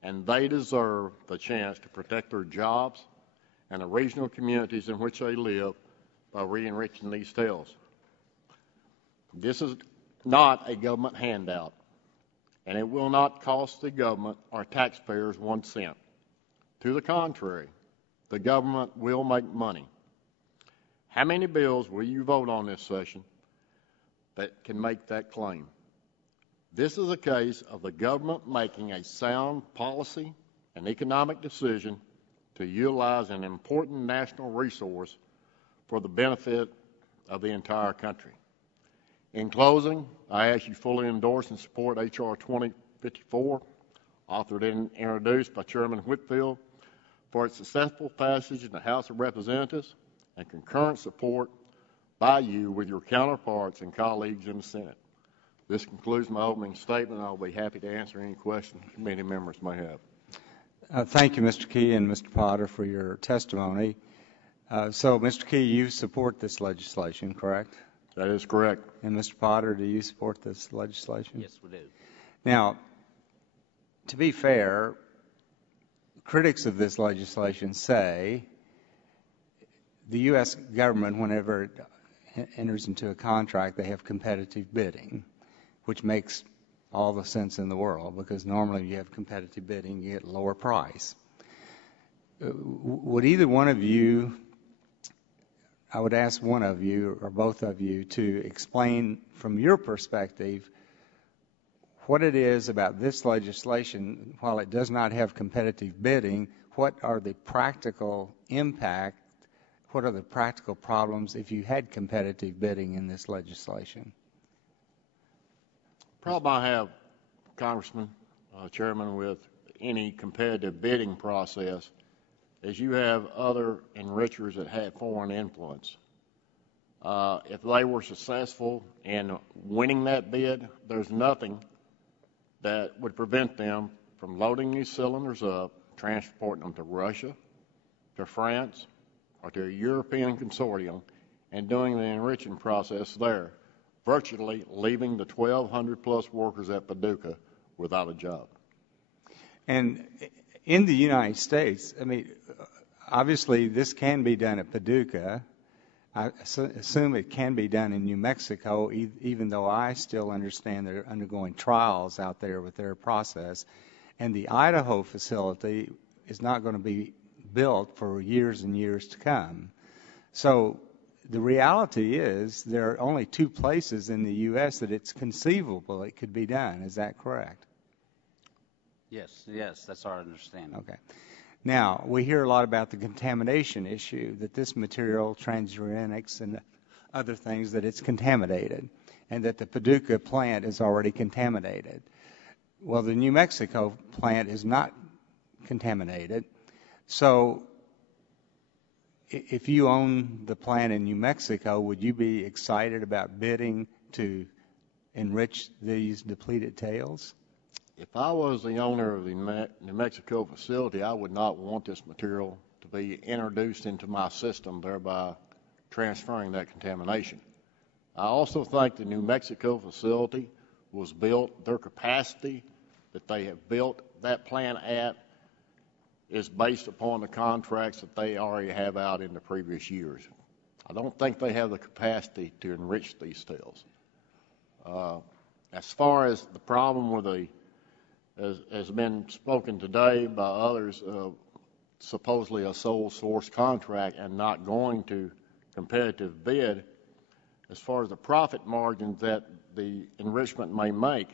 and they deserve the chance to protect their jobs and the regional communities in which they live by re-enriching these tails. This is not a government handout, and it will not cost the government or taxpayers 1 cent. To the contrary, the government will make money. How many bills will you vote on this session that can make that claim? This is a case of the government making a sound policy and economic decision to utilize an important national resource for the benefit of the entire country. In closing, I ask you fully endorse and support H.R. 2054, authored and introduced by Chairman Whitfield, for its successful passage in the House of Representatives and concurrent support by you with your counterparts and colleagues in the Senate. This concludes my opening statement. I'll be happy to answer any questions committee members may have. Thank you, Mr. Key and Mr. Potter, for your testimony. So, Mr. Key, you support this legislation, correct? That is correct. And Mr. Potter, do you support this legislation? Yes, we do. Now, to be fair, critics of this legislation say the U.S. government, whenever it enters into a contract, they have competitive bidding, which makes all the sense in the world, because normally you have competitive bidding, you get a lower price. Would either one of you, I would ask one of you or both of you to explain from your perspective what it is about this legislation, while it does not have competitive bidding, what are the practical impact, what are the practical problems if you had competitive bidding in this legislation? Problem I have, Congressman, Chairman, with any competitive bidding process is you have other enrichers that have foreign influence. If they were successful in winning that bid, there's nothing that would prevent them from loading these cylinders up, transporting them to Russia, to France, or to a European consortium, and doing the enriching process there, virtually leaving the 1,200 plus workers at Paducah without a job. And in the United States, I mean, obviously this can be done at Paducah. I assume it can be done in New Mexico, even though I still understand they're undergoing trials out there with their process. And the Idaho facility is not going to be built for years and years to come. So the reality is there are only 2 places in the U.S. that it's conceivable it could be done. Is that correct? Yes, that's our understanding. Okay. Now, we hear a lot about the contamination issue, that this material, transuranics and other things, that it's contaminated, and that the Paducah plant is already contaminated. Well, the New Mexico plant is not contaminated. So if you own the plant in New Mexico, would you be excited about bidding to enrich these depleted tails? If I was the owner of the New Mexico facility, I would not want this material to be introduced into my system, thereby transferring that contamination. I also think the New Mexico facility was built, their capacity that they have built that plant at is based upon the contracts that they already have out in the previous years. I don't think they have the capacity to enrich these tails. As far as the problem with as been spoken today by others, supposedly a sole source contract and not going to competitive bid, as far as the profit margins that the enrichment may make,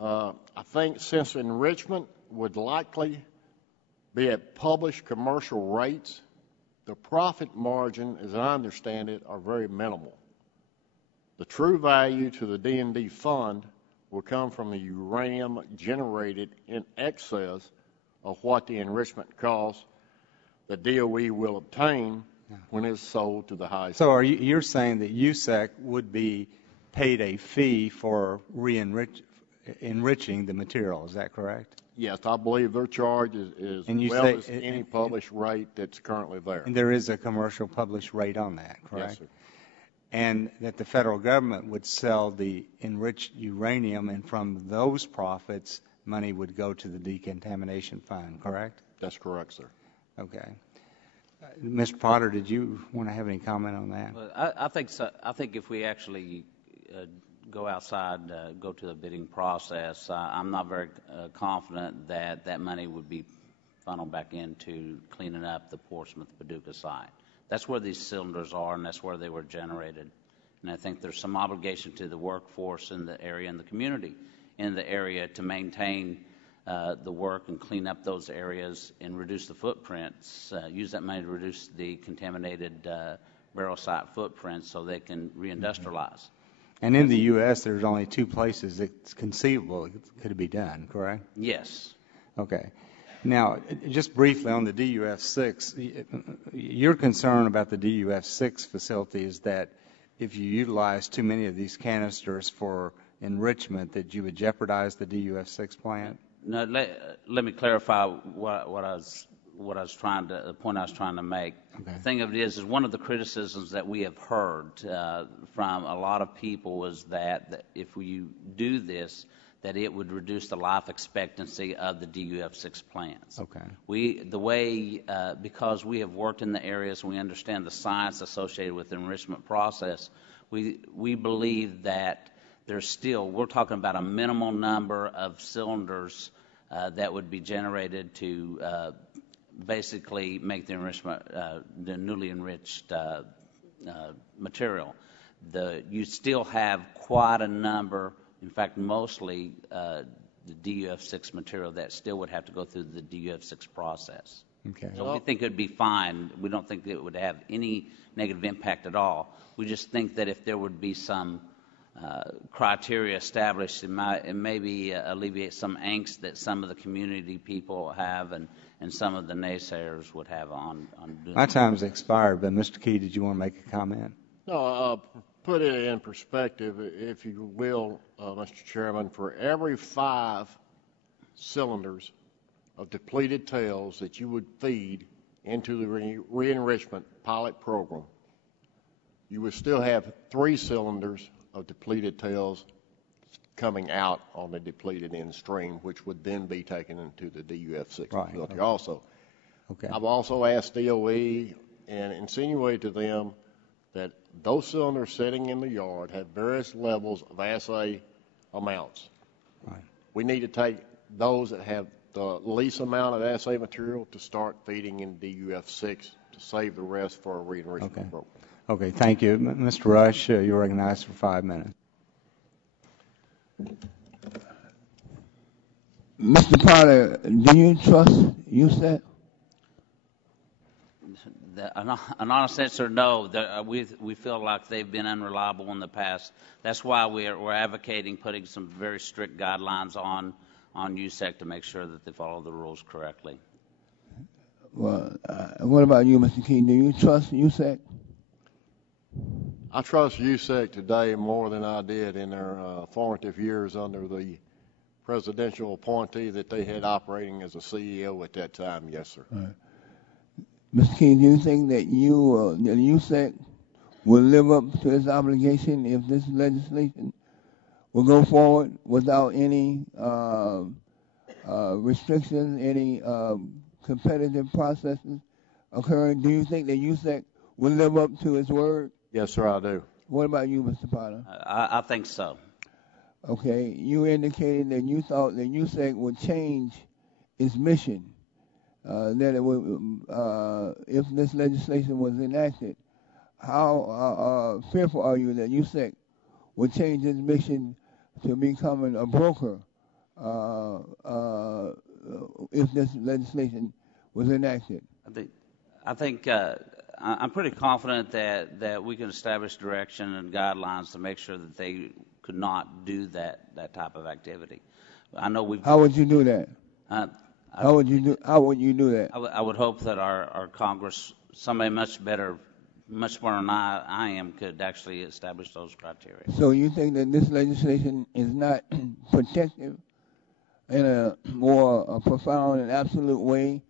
I think since enrichment would likely be at published commercial rates, the profit margin, as I understand it, are very minimal. The true value to the D&D fund will come from the uranium generated in excess of what the enrichment costs the DOE will obtain when it's sold to the highest. So you're saying that USEC would be paid a fee for enriching the material, is that correct? Yes, I believe their charge is well as any published rate that's currently there. And there is a commercial published rate on that, correct? Yes, sir. And that the federal government would sell the enriched uranium, and from those profits, money would go to the decontamination fund, correct? That's correct, sir. Okay. Mr. Potter, did you want to have any comment on that? Well, I think so. I think if we actually go outside, go to the bidding process, I'm not very confident that that money would be funneled back into cleaning up the Portsmouth Paducah site. That's where these cylinders are, and that's where they were generated. And I think there's some obligation to the workforce in the area and the community in the area to maintain the work and clean up those areas and reduce the footprints, use that money to reduce the contaminated barrel site footprints so they can reindustrialize. And in the U.S., there's only two places it's conceivable it could be done, correct? Yes. Okay. Now, just briefly on the DUF-6, your concern about the DUF-6 facility is that if you utilize too many of these canisters for enrichment, that you would jeopardize the DUF-6 plant? No, let me clarify what I was trying to, the point I was trying to make. Okay. The thing of it is one of the criticisms that we have heard from a lot of people was that if we do this, that it would reduce the life expectancy of the DUF-6 plants. Okay. Because we have worked in the areas and we understand the science associated with the enrichment process, we believe that we're talking about a minimal number of cylinders that would be generated to basically make the enrichment, the newly enriched material. You still have quite a number, in fact, mostly the DUF-6 material that still would have to go through the DUF-6 process. Okay. So we think it would be fine. We don't think it would have any negative impact at all. We just think that if there would be some criteria established, it maybe alleviate some angst that some of the community people have and some of the naysayers would have on doing My time's expired, but Mr. Key, did you want to make a comment? No, put it in perspective, if you will, Mr. Chairman. For every 5 cylinders of depleted tails that you would feed into the re-enrichment pilot program, you would still have 3 cylinders of depleted tails coming out on the depleted end stream, which would then be taken into the DUF-6 facility also. Okay. I've also asked DOE and insinuated to them that those cylinders sitting in the yard have various levels of assay amounts. Right. We need to take those that have the least amount of assay material to start feeding in DUF-6 to save the rest for a re-enrichment program. Okay, thank you. Mr. Rush, you're recognized for 5 minutes. Mr. Potter, do you trust USEC? An honest answer, no. We feel like they've been unreliable in the past. That's why we're advocating putting some very strict guidelines on USEC to make sure that they follow the rules correctly. Well, what about you, Mr. King? Do you trust USAC? I trust USEC today more than I did in their formative years under the presidential appointee that they had operating as a CEO at that time. Yes, sir. Right. Mr. King, do you think that that USAC will live up to its obligation if this legislation will go forward without any restrictions, any competitive processes occurring? Do you think that USAC will live up to its word? Yes, sir, I do. What about you, Mr. Potter? I think so. Okay, you indicated that you thought that USAC would change its mission, that it would, if this legislation was enacted. How fearful are you that USAC would change its mission to becoming a broker if this legislation was enacted? I think I'm pretty confident that we can establish direction and guidelines to make sure that they could not do that type of activity. I know we've. How would you do that? How would you do that? I would hope that our Congress, somebody much smarter than I am, could actually establish those criteria. So you think that this legislation is not protective in a more profound and absolute way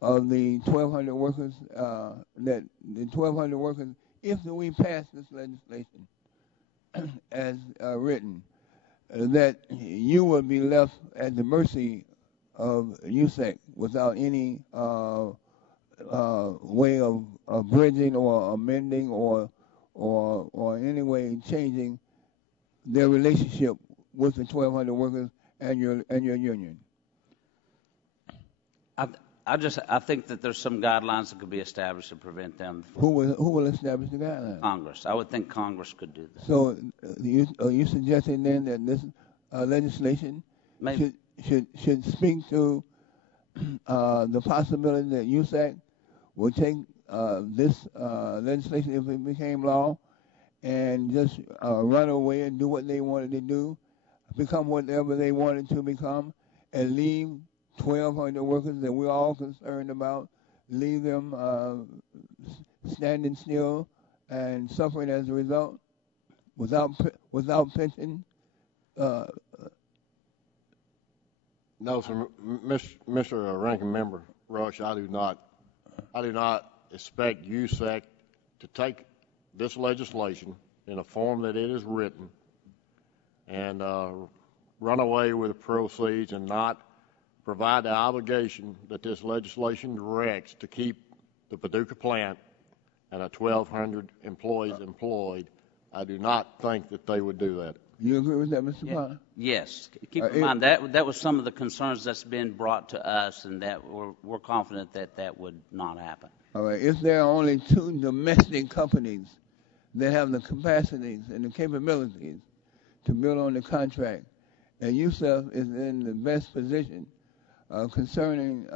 of the 1,200 workers, that the 1,200 workers, if we pass this legislation as written, that you will be left at the mercy of USAC without any way of bridging or amending or any way changing their relationship with the 1,200 workers and your union? I think that there's some guidelines that could be established to prevent them. Who will establish the guidelines? Congress. I would think Congress could do that. So are you suggesting then that this legislation should speak to the possibility that USAC will take this legislation, if it became law, and just run away and do what they wanted to do, become whatever they wanted to become, and leave 1,200 workers that we're all concerned about, leave them standing still and suffering as a result without pension? No, sir, Mr. Ranking Member Rush, I do not expect USAC to take this legislation in a form that it is written and run away with the proceeds and not provide the obligation that this legislation directs to keep the Paducah plant and 1,200 employees employed. I do not think that they would do that. You agree with that, Mr. Potter? Yes. Keep in mind that was some of the concerns that's been brought to us, and that we're confident that would not happen. All right. If there are only 2 domestic companies that have the capacities and the capabilities to build on the contract, and USAC is in the best position concerning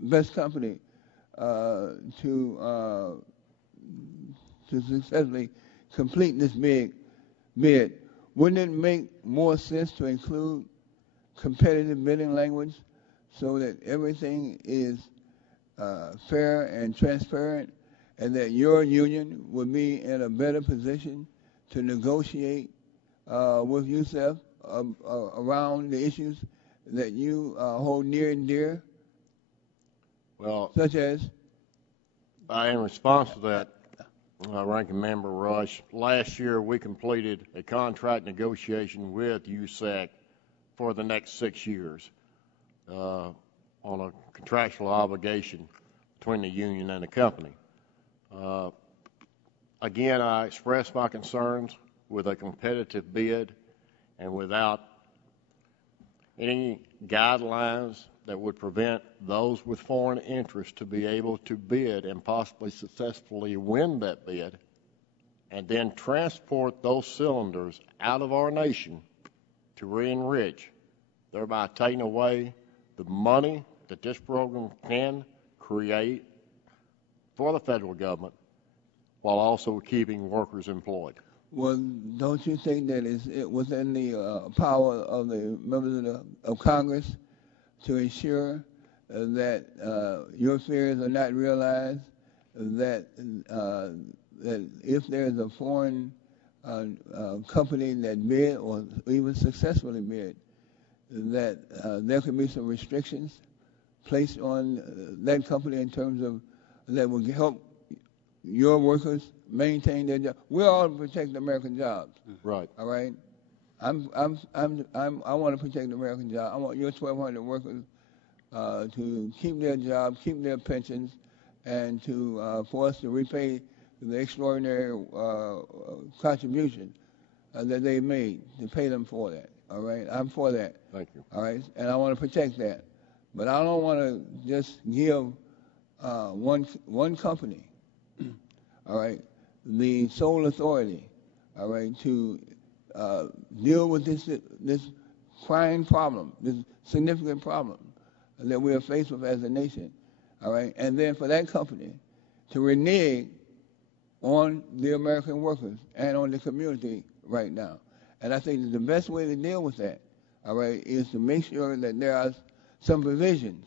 best company to successfully complete this bid, wouldn't it make more sense to include competitive bidding language so that everything is fair and transparent, and that your union would be in a better position to negotiate with USAC around the issues that you hold near and dear? Well, such as? In response to that, Ranking Member Rush, last year we completed a contract negotiation with USAC for the next 6 years on a contractual obligation between the union and the company. Again, I expressed my concerns with a competitive bid and without any guidelines that would prevent those with foreign interest to be able to bid and possibly successfully win that bid and then transport those cylinders out of our nation to re-enrich, thereby taking away the money that this program can create for the federal government while also keeping workers employed. Well, don't you think that it's within the power of the members of Congress to ensure that your fears are not realized, that if there's a foreign company that bid or even successfully bid, that there could be some restrictions placed on that company in terms of that will help your workers maintain their job. We're all to protect American jobs. Right. All right. I want to protect American jobs. I want your 1,200 workers to keep their jobs, keep their pensions, and for us to repay the extraordinary contribution that they made, to pay them for that. All right. I'm for that. Thank you. All right. And I want to protect that. But I don't want to just give one company, all right, the sole authority, all right, to deal with this crying problem, this significant problem that we are faced with as a nation, all right, and then for that company to renege on the American workers and on the community right now. And I think that the best way to deal with that, all right, is to make sure that there are some provisions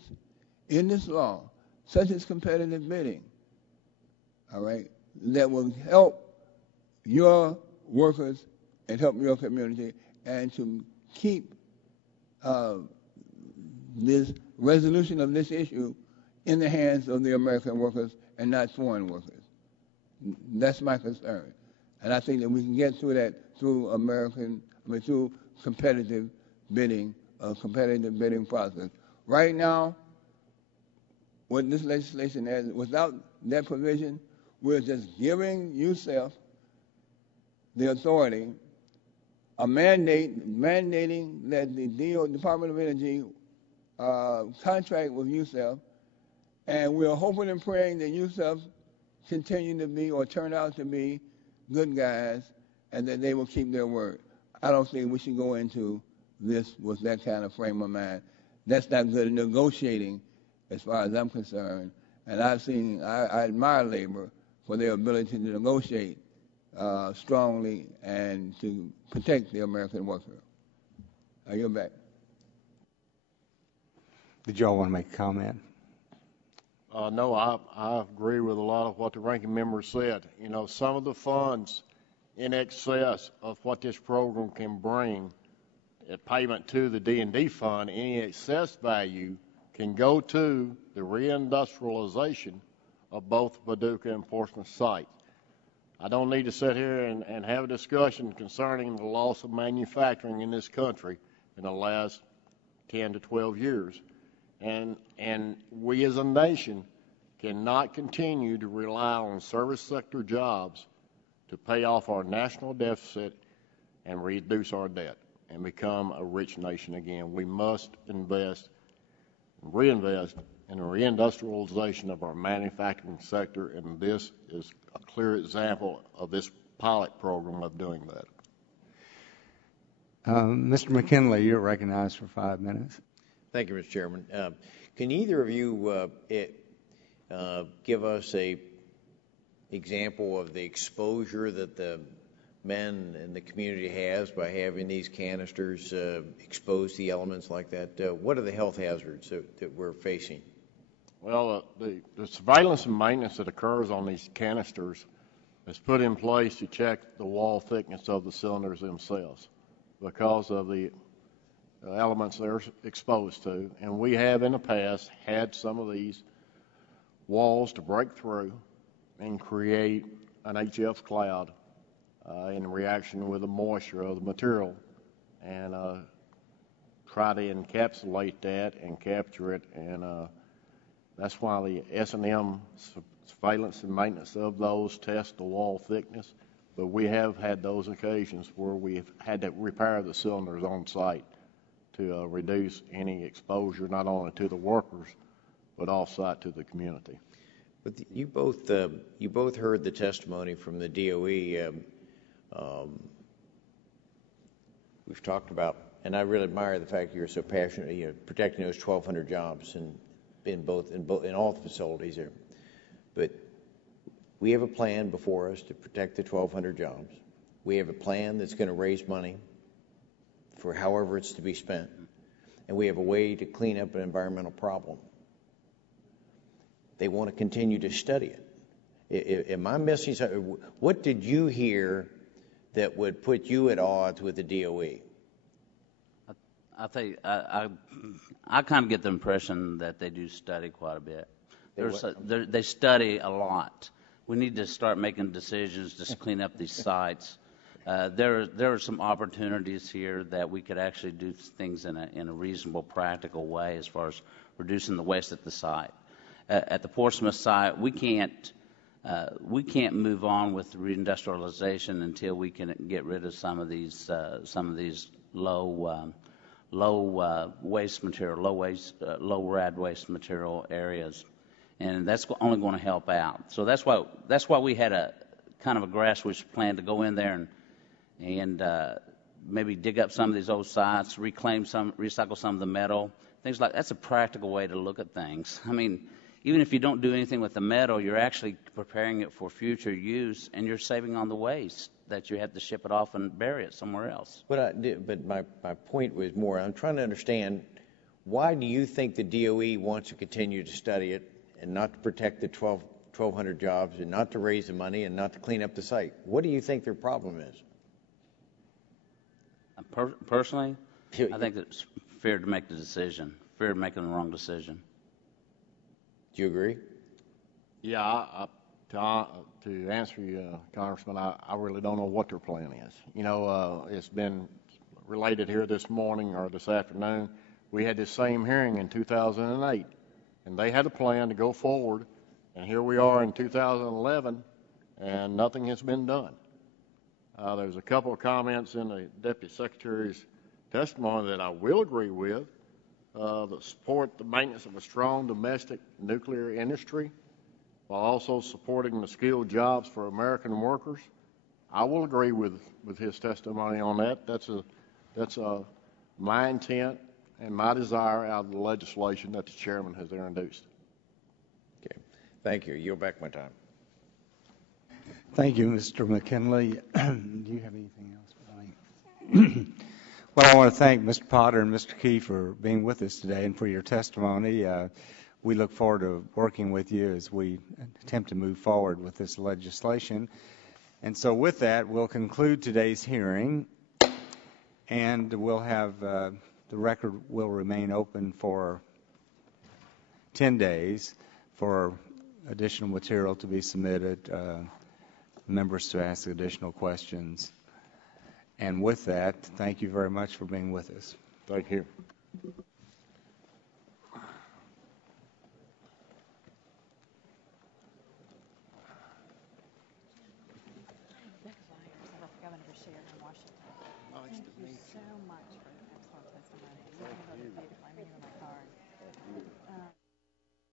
in this law, such as competitive bidding, all right, that will help your workers and help your community, and to keep this resolution of this issue in the hands of the American workers and not foreign workers. That's my concern. And I think that we can get through that through through competitive bidding, competitive bidding process. Right now, what this legislation has, without that provision, we're just giving USEF the authority, mandating that the Department of Energy contract with USEF, and we're hoping and praying that USEF continue to be or turn out to be good guys, and that they will keep their word. I don't think we should go into this with that kind of frame of mind. That's not good negotiating, as far as I'm concerned. And I admire labor for their ability to negotiate strongly and to protect the American worker. You're back. Did y'all want to make a comment? No, I agree with a lot of what the ranking member said. You know, some of the funds in excess of what this program can bring, payment to the D&D fund, any excess value can go to the reindustrialization of both Paducah and Portsmouth sites. I don't need to sit here and have a discussion concerning the loss of manufacturing in this country in the last 10 to 12 years. And we as a nation cannot continue to rely on service sector jobs to pay off our national deficit and reduce our debt and become a rich nation again. We must reinvest in the reindustrialization of our manufacturing sector, and this is a clear example of this pilot program of doing that. Mr. McKinley, you're recognized for 5 minutes. Thank you, Mr. Chairman. Can either of you give us a example of the exposure that the men in the community has by having these canisters exposed to elements like that? What are the health hazards that we're facing? Well, the surveillance and maintenance that occurs on these canisters is put in place to check the wall thickness of the cylinders themselves because of the elements they're exposed to. And we have in the past had some of these walls to break through and create an HF cloud in reaction with the moisture of the material, and try to encapsulate that and capture it. And that's why the S&M surveillance and maintenance of those test the wall thickness. But we have had those occasions where we've had to repair the cylinders on site to reduce any exposure not only to the workers but also to the community. But you both heard the testimony from the DOE. We've talked about, and I really admire the fact that you're so passionate, protecting those 1,200 jobs in all the facilities there. But we have a plan before us to protect the 1,200 jobs. We have a plan that's going to raise money for however it's to be spent, and we have a way to clean up an environmental problem. they want to continue to study it. Am I missing something? What did you hear that would put you at odds with the DOE? I think I kind of get the impression that they do study quite a bit. They study a lot. We need to start making decisions to clean up these sites. There are some opportunities here that we could actually do things in a reasonable, practical way as far as reducing the waste at the site. At the Portsmouth site, we can't move on with reindustrialization until we can get rid of some of these low waste material, low rad waste material areas, and that's only going to help out. So that's why we had a kind of a grassroots plan to go in there and maybe dig up some of these old sites, recycle some of the metal, things like that's a practical way to look at things. I mean, even if you don't do anything with the metal, you're actually preparing it for future use, and you're saving on the waste that you have to ship it off and bury it somewhere else. But my point was more, I'm trying to understand, why do you think the DOE wants to continue to study it and not to protect the 1,200 jobs and not to raise the money and not to clean up the site? What do you think their problem is? Personally, I think it's fair to make the decision, fair to making the wrong decision. Do you agree? Yeah, to answer you, Congressman, I really don't know what their plan is. You know, it's been related here this morning or this afternoon. We had this same hearing in 2008, and they had a plan to go forward, and here we are in 2011, and nothing has been done. There's a couple of comments in the Deputy Secretary's testimony that I will agree with. That support the maintenance of a strong domestic nuclear industry while also supporting the skilled jobs for American workers. I will agree with his testimony on that. That's my intent and my desire out of the legislation that the chairman has introduced. Okay. Thank you. Yield back my time. Thank you, Mr. McKinley. Do you have anything else? Well, I want to thank Mr. Potter and Mr. Key for being with us today and for your testimony. We look forward to working with you as we attempt to move forward with this legislation. And so with that, we'll conclude today's hearing, and we'll have the record will remain open for 10 days for additional material to be submitted, members to ask additional questions. And with that, thank you very much for being with us. Thank you. Governor Bashir in Washington. Thank you so much for